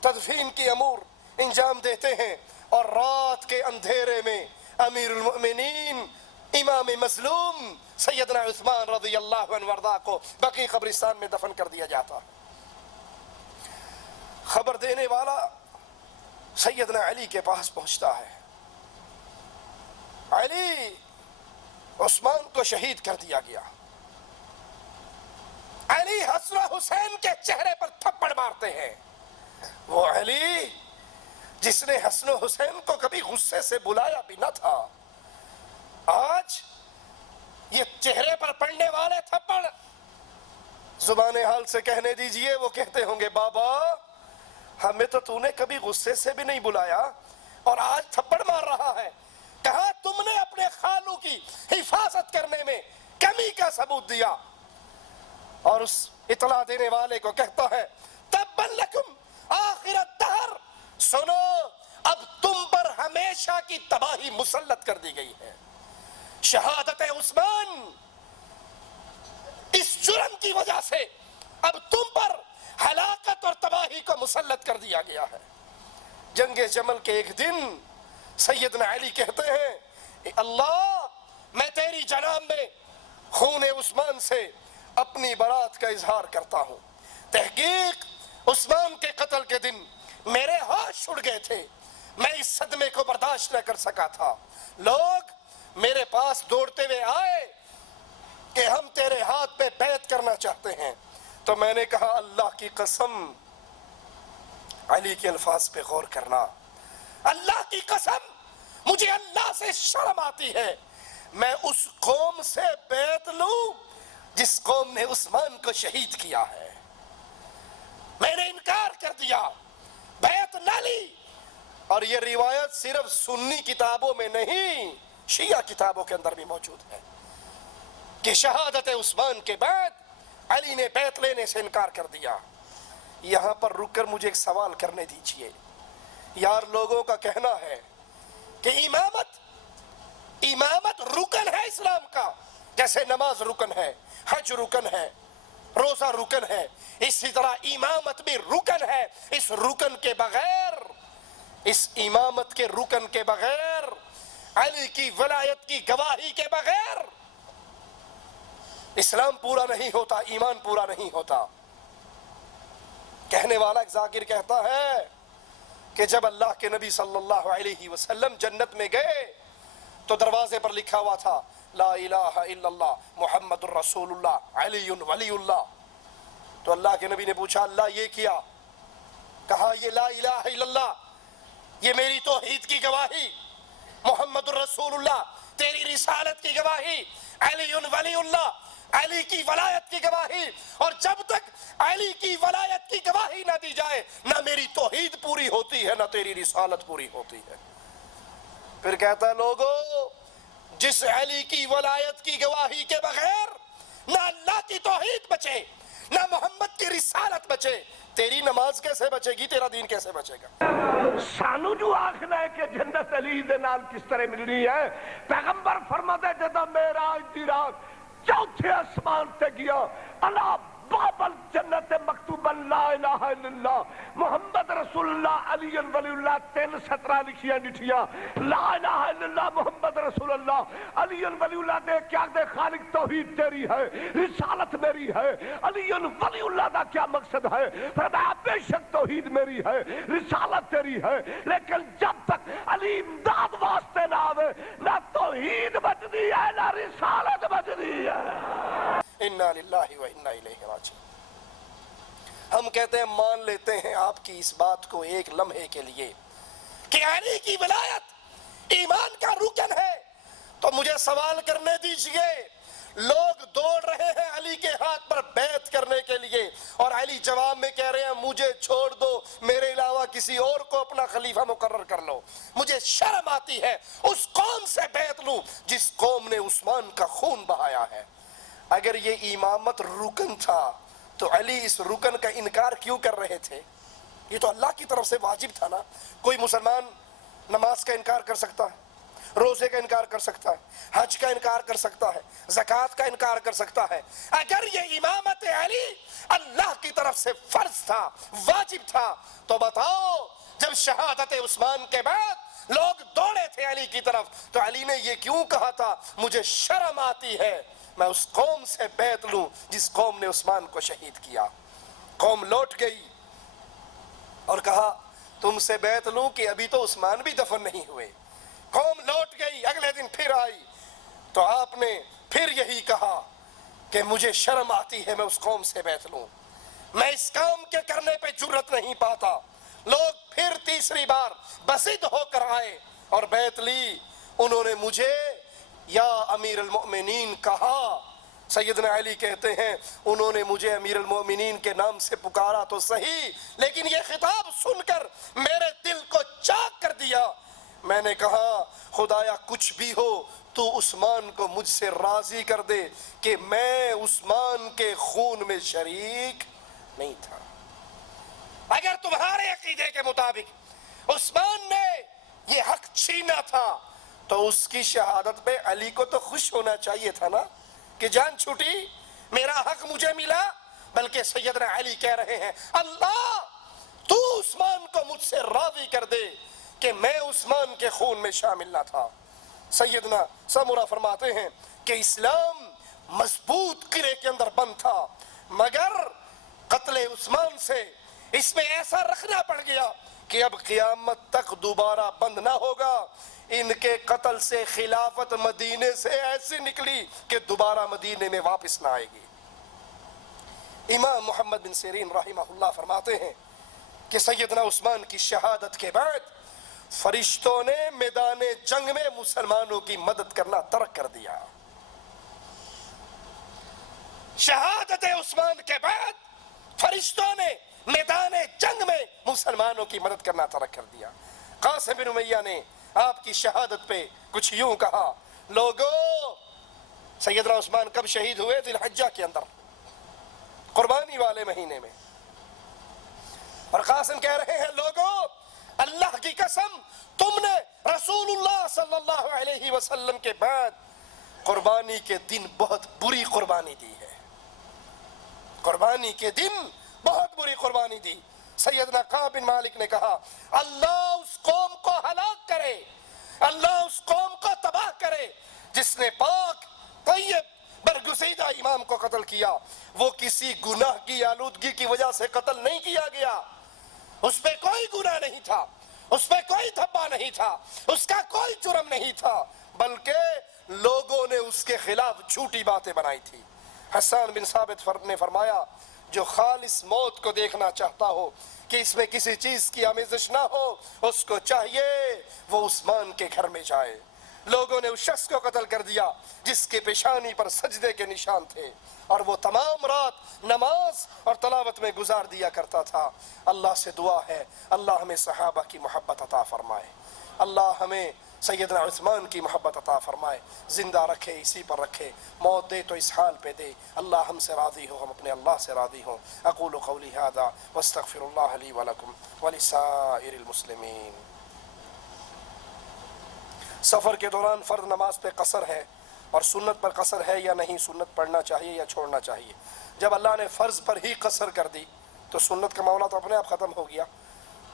تدفین کی امور انجام دیتے ہیں اور رات کے اندھیرے میں امیر المؤمنین امام مظلوم سیدنا عثمان رضی اللہ عنہ وارضا کو بقیع قبرستان میں دفن کر دیا جاتا. خبر دینے والا سیدنا علی کے پاس پہنچتا ہے. علی عثمان کو شہید کر دیا گیا. علی حسن و حسین کے چہرے پر تھپڑ مارتے ہیں. وہ علی جس نے حسن و حسین کو کبھی غصے سے بلایا بھی نہ تھا، آج یہ چہرے پر پڑنے والے تھپڑ زبان حال سے کہنے دیجئے. وہ کہتے ہوں گے بابا ہمیں تو نے کبھی غصے سے بھی نہیں بلایا اور آج تھپڑ مار رہا ہے. کہاں تم نے اپنے خالو کی حفاظت کرنے میں کمی کا ثبوت دیا؟ اور اس اطلاع دینے والے کو کہتا ہے تبًا لکم آخر الدہر، سنو اب تم پر ہمیشہ کی تباہی مسلط کر دی گئی ہے. شہادت عثمان اس جرم کی وجہ سے اب تم پر ہلاکت اور تباہی کو مسلط کر دیا گیا ہے. جنگ جمل کے ایک دن سیدنا علی کہتے ہیں اللہ میں تیری جناب میں خون عثمان سے اپنی برات کا اظہار کرتا ہوں. تحقیق عثمان کے قتل کے دن میرے ہوش اڑ گئے تھے، میں اس صدمے کو برداشت نہ کر سکا تھا. لوگ میرے پاس دوڑتے ہوئے آئے کہ ہم تیرے ہاتھ پہ بیعت کرنا چاہتے ہیں. تو میں نے کہا اللہ کی قسم، علی کے الفاظ پہ غور کرنا، اللہ کی قسم مجھے اللہ سے شرم آتی ہے میں اس قوم سے بیعت لوں جس قوم نے عثمان کو شہید کیا ہے. میں نے انکار کر دیا، بیعت نہ لی. اور یہ روایت صرف سنی کتابوں میں نہیں، شیعہ کتابوں کے اندر بھی موجود ہے کہ شہادت عثمان کے بعد علی نے بیعت لینے سے انکار کر دیا. یہاں پر رک کر مجھے ایک سوال کرنے دیجئے. یار لوگوں کا کہنا ہے کہ امامت رکن ہے اسلام کا، جیسے نماز رکن ہے، حج رکن ہے، روزہ رکن ہے، اسی طرح امامت بھی رکن ہے. اس رکن کے بغیر، اس امامت کے رکن کے بغیر علی کی ولایت کی گواہی کے بغیر اسلام پورا نہیں ہوتا، ایمان پورا نہیں ہوتا۔ کہنے والا ایک ذاکر کہتا ہے کہ جب اللہ کے نبی صلی اللہ علیہ وسلم جنت میں گئے تو دروازے پر لکھا ہوا تھا لا الہ الا اللہ محمد الرسول اللہ علی ولی اللہ۔ تو اللہ کے نبی نے پوچھا اللہ یہ کیا؟ کہا یہ لا الہ الا اللہ یہ میری توحید کی گواہی، محمد الرسول اللہ تیری رسالت کی گواہی، علی ولی اللہ علی کی ولایت کی گواہی، اور جب تک علی کی ولایت کی گواہی نہ دی جائے نہ میری توحید پوری ہوتی ہے نہ تیری رسالت پوری ہوتی ہے۔ پھر کہتا ہے لوگو جس علی کی ولایت کی گواہی کے بغیر نہ اللہ کی توحید بچے نہ محمد کی رسالت بچے، تیری نماز کیسے بچے گی، تیرا دین کیسے بچے گا؟ سانو جو آخنا ہے کہ جنت علی دے نال کس طرح ملنی ہے، پیغمبر فرماتا ہے جدا معراج دی رات چوتھے آسمان تے گیا، اللہ باب الجنت مکتوب لا الہ الا اللہ محمد رسول اللہ علی ولی اللہ 3 سطرہ لکھیاں ڈٹھیاں، لا الہ الا اللہ محمد رسول اللہ علی ولی اللہ دے کیا دے خالق توحید تیری ہے، رسالت میری ہے، علی ولی اللہ دا کیا مقصد ہے؟ فرمایا بے شک توحید میری ہے، رسالت تیری ہے، لیکن جب تک علی امداد واسطے نہ آوے نہ توحید بچدی ہے نہ رسالت بچدی ہے۔ انا للہ و انا الیہ راجعون۔ ہم کہتے ہیں مان لیتے ہیں آپ کی اس بات کو ایک لمحے کے لیے کہ علی کی ولایت ایمان کا رکن ہے، تو مجھے سوال کرنے دیجئے، لوگ دوڑ رہے ہیں علی کے ہاتھ پر بیعت کرنے کے لیے اور علی جواب میں کہہ رہے ہیں مجھے چھوڑ دو، میرے علاوہ کسی اور کو اپنا خلیفہ مقرر کر لو، مجھے شرم آتی ہے اس قوم سے بیعت لوں جس قوم نے عثمان کا خون بہایا ہے۔ اگر یہ امامت رکن تھا تو علی اس رکن کا انکار کیوں کر رہے تھے؟ یہ تو اللہ کی طرف سے واجب تھا نا۔ کوئی مسلمان نماز کا انکار کر سکتا ہے، روزے کا انکار کر سکتا ہے، حج کا انکار کر سکتا ہے، زکوٰۃ کا انکار کر سکتا ہے۔ اگر یہ امامت علی اللہ کی طرف سے فرض تھا، واجب تھا، تو بتاؤ جب شہادت عثمان کے بعد لوگ دوڑے تھے علی کی طرف تو علی نے یہ کیوں کہا تھا مجھے شرم آتی ہے میں اس قوم سے بیعت لوں جس قوم نے عثمان کو شہید کیا؟ قوم لوٹ گئی اور کہا تم سے بیعت لوں کہ ابھی تو عثمان بھی دفن نہیں ہوئے۔ قوم لوٹ گئی، اگلے دن پھر آئی تو آپ نے پھر یہی کہا کہ مجھے شرم آتی ہے میں اس قوم سے بیعت لوں، میں اس کام کے کرنے پہ جرت نہیں پاتا۔ لوگ پھر تیسری بار بضد ہو کر آئے اور بیعت لی، انہوں نے مجھے یا امیر المؤمنین کہا۔ سیدنا علی کہتے ہیں انہوں نے مجھے امیر المؤمنین کے نام سے پکارا تو صحیح، لیکن یہ خطاب سن کر میرے دل کو چاک کر دیا۔ میں نے کہا خدایا کچھ بھی ہو تو عثمان کو مجھ سے راضی کر دے کہ میں عثمان کے خون میں شریک نہیں تھا۔ اگر تمہارے عقیدے کے مطابق عثمان نے یہ حق چھینا تھا تو اس کی شہادت پہ علی کو تو خوش ہونا چاہیے تھا نا کہ جان چھوٹی، میرا حق مجھے ملا۔ بلکہ سیدنا علی کہہ رہے ہیں اللہ تو عثمان کو مجھ سے راضی کر دے کہ میں عثمان کے خون میں شامل نہ تھا۔ سیدنا سمرہ فرماتے ہیں کہ اسلام مضبوط قلعے کے اندر بند تھا، مگر قتل عثمان سے اس میں ایسا رکھنا پڑ گیا کہ اب قیامت تک دوبارہ بند نہ ہوگا۔ ان کے قتل سے خلافت مدینے سے ایسی نکلی کہ دوبارہ مدینے میں واپس نہ آئے گی۔ امام محمد بن سیرین رحمہ اللہ فرماتے ہیں کہ سیدنا عثمان کی شہادت کے بعد فرشتوں نے میدان جنگ میں مسلمانوں کی مدد کرنا ترک کر دیا۔ شہادت عثمان کے بعد فرشتوں نے میدان جنگ میں مسلمانوں کی مدد کرنا ترک کر دیا۔ قاسم بن امیہ نے آپ کی شہادت پہ کچھ یوں کہا لوگو سیدنا عثمان کب شہید ہوئے؟ ذی الحجہ کے اندر، قربانی والے مہینے میں۔ اور قاسم کہہ رہے ہیں لوگو اللہ کی قسم تم نے رسول اللہ صلی اللہ علیہ وسلم کے بعد قربانی کے دن بہت بری قربانی دی ہے، قربانی کے دن بہت بری قربانی دی۔ سیدنا کعب بن مالک نے کہا اللہ اس قوم کو ہلاک کرے، اللہ اس قوم کو جس نے پاک طیب برگزیدہ امام کو قتل کیا وہ کسی گناہ کی آلودگی کی وجہ سے قتل نہیں کیا گیا، اس پہ کوئی گناہ نہیں تھا، اس پہ کوئی دھبا نہیں تھا، اس کا کوئی جرم نہیں تھا، بلکہ لوگوں نے اس کے خلاف جھوٹی باتیں بنائی تھی۔ حسان بن ثابت نے فرمایا جو خالص موت کو دیکھنا چاہتا ہو کہ اس میں کسی چیز کی آمیزش نہ ہو، اس کو چاہیے وہ عثمان کے گھر میں جائے۔ لوگوں نے اس شخص کو قتل کر دیا جس کے پیشانی پر سجدے کے نشان تھے، اور وہ تمام رات نماز اور تلاوت میں گزار دیا کرتا تھا۔ اللہ سے دعا ہے اللہ ہمیں صحابہ کی محبت عطا فرمائے، اللہ ہمیں سیدنا عثمان کی محبت عطا فرمائے، زندہ رکھے اسی پر رکھے، موت دے تو اس حال پہ دے، اللہ ہم سے راضی ہو، ہم اپنے اللہ سے راضی ہوں۔ اقول قولی ھذا واستغفر اللہ لی ولکم ولسائر المسلمین۔ سفر کے دوران فرض نماز پہ قصر ہے اور سنت پر قصر ہے یا نہیں، سنت پڑھنا چاہیے یا چھوڑنا چاہیے؟ جب اللہ نے فرض پر ہی قصر کر دی تو سنت کا معاملہ تو اپنے آپ ختم ہو گیا۔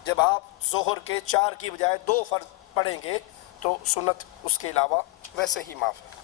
جب آپ ظہر کے 4 کی بجائے 2 فرض پڑھیں گے تو سنت اس کے علاوہ ویسے ہی معاف ہے۔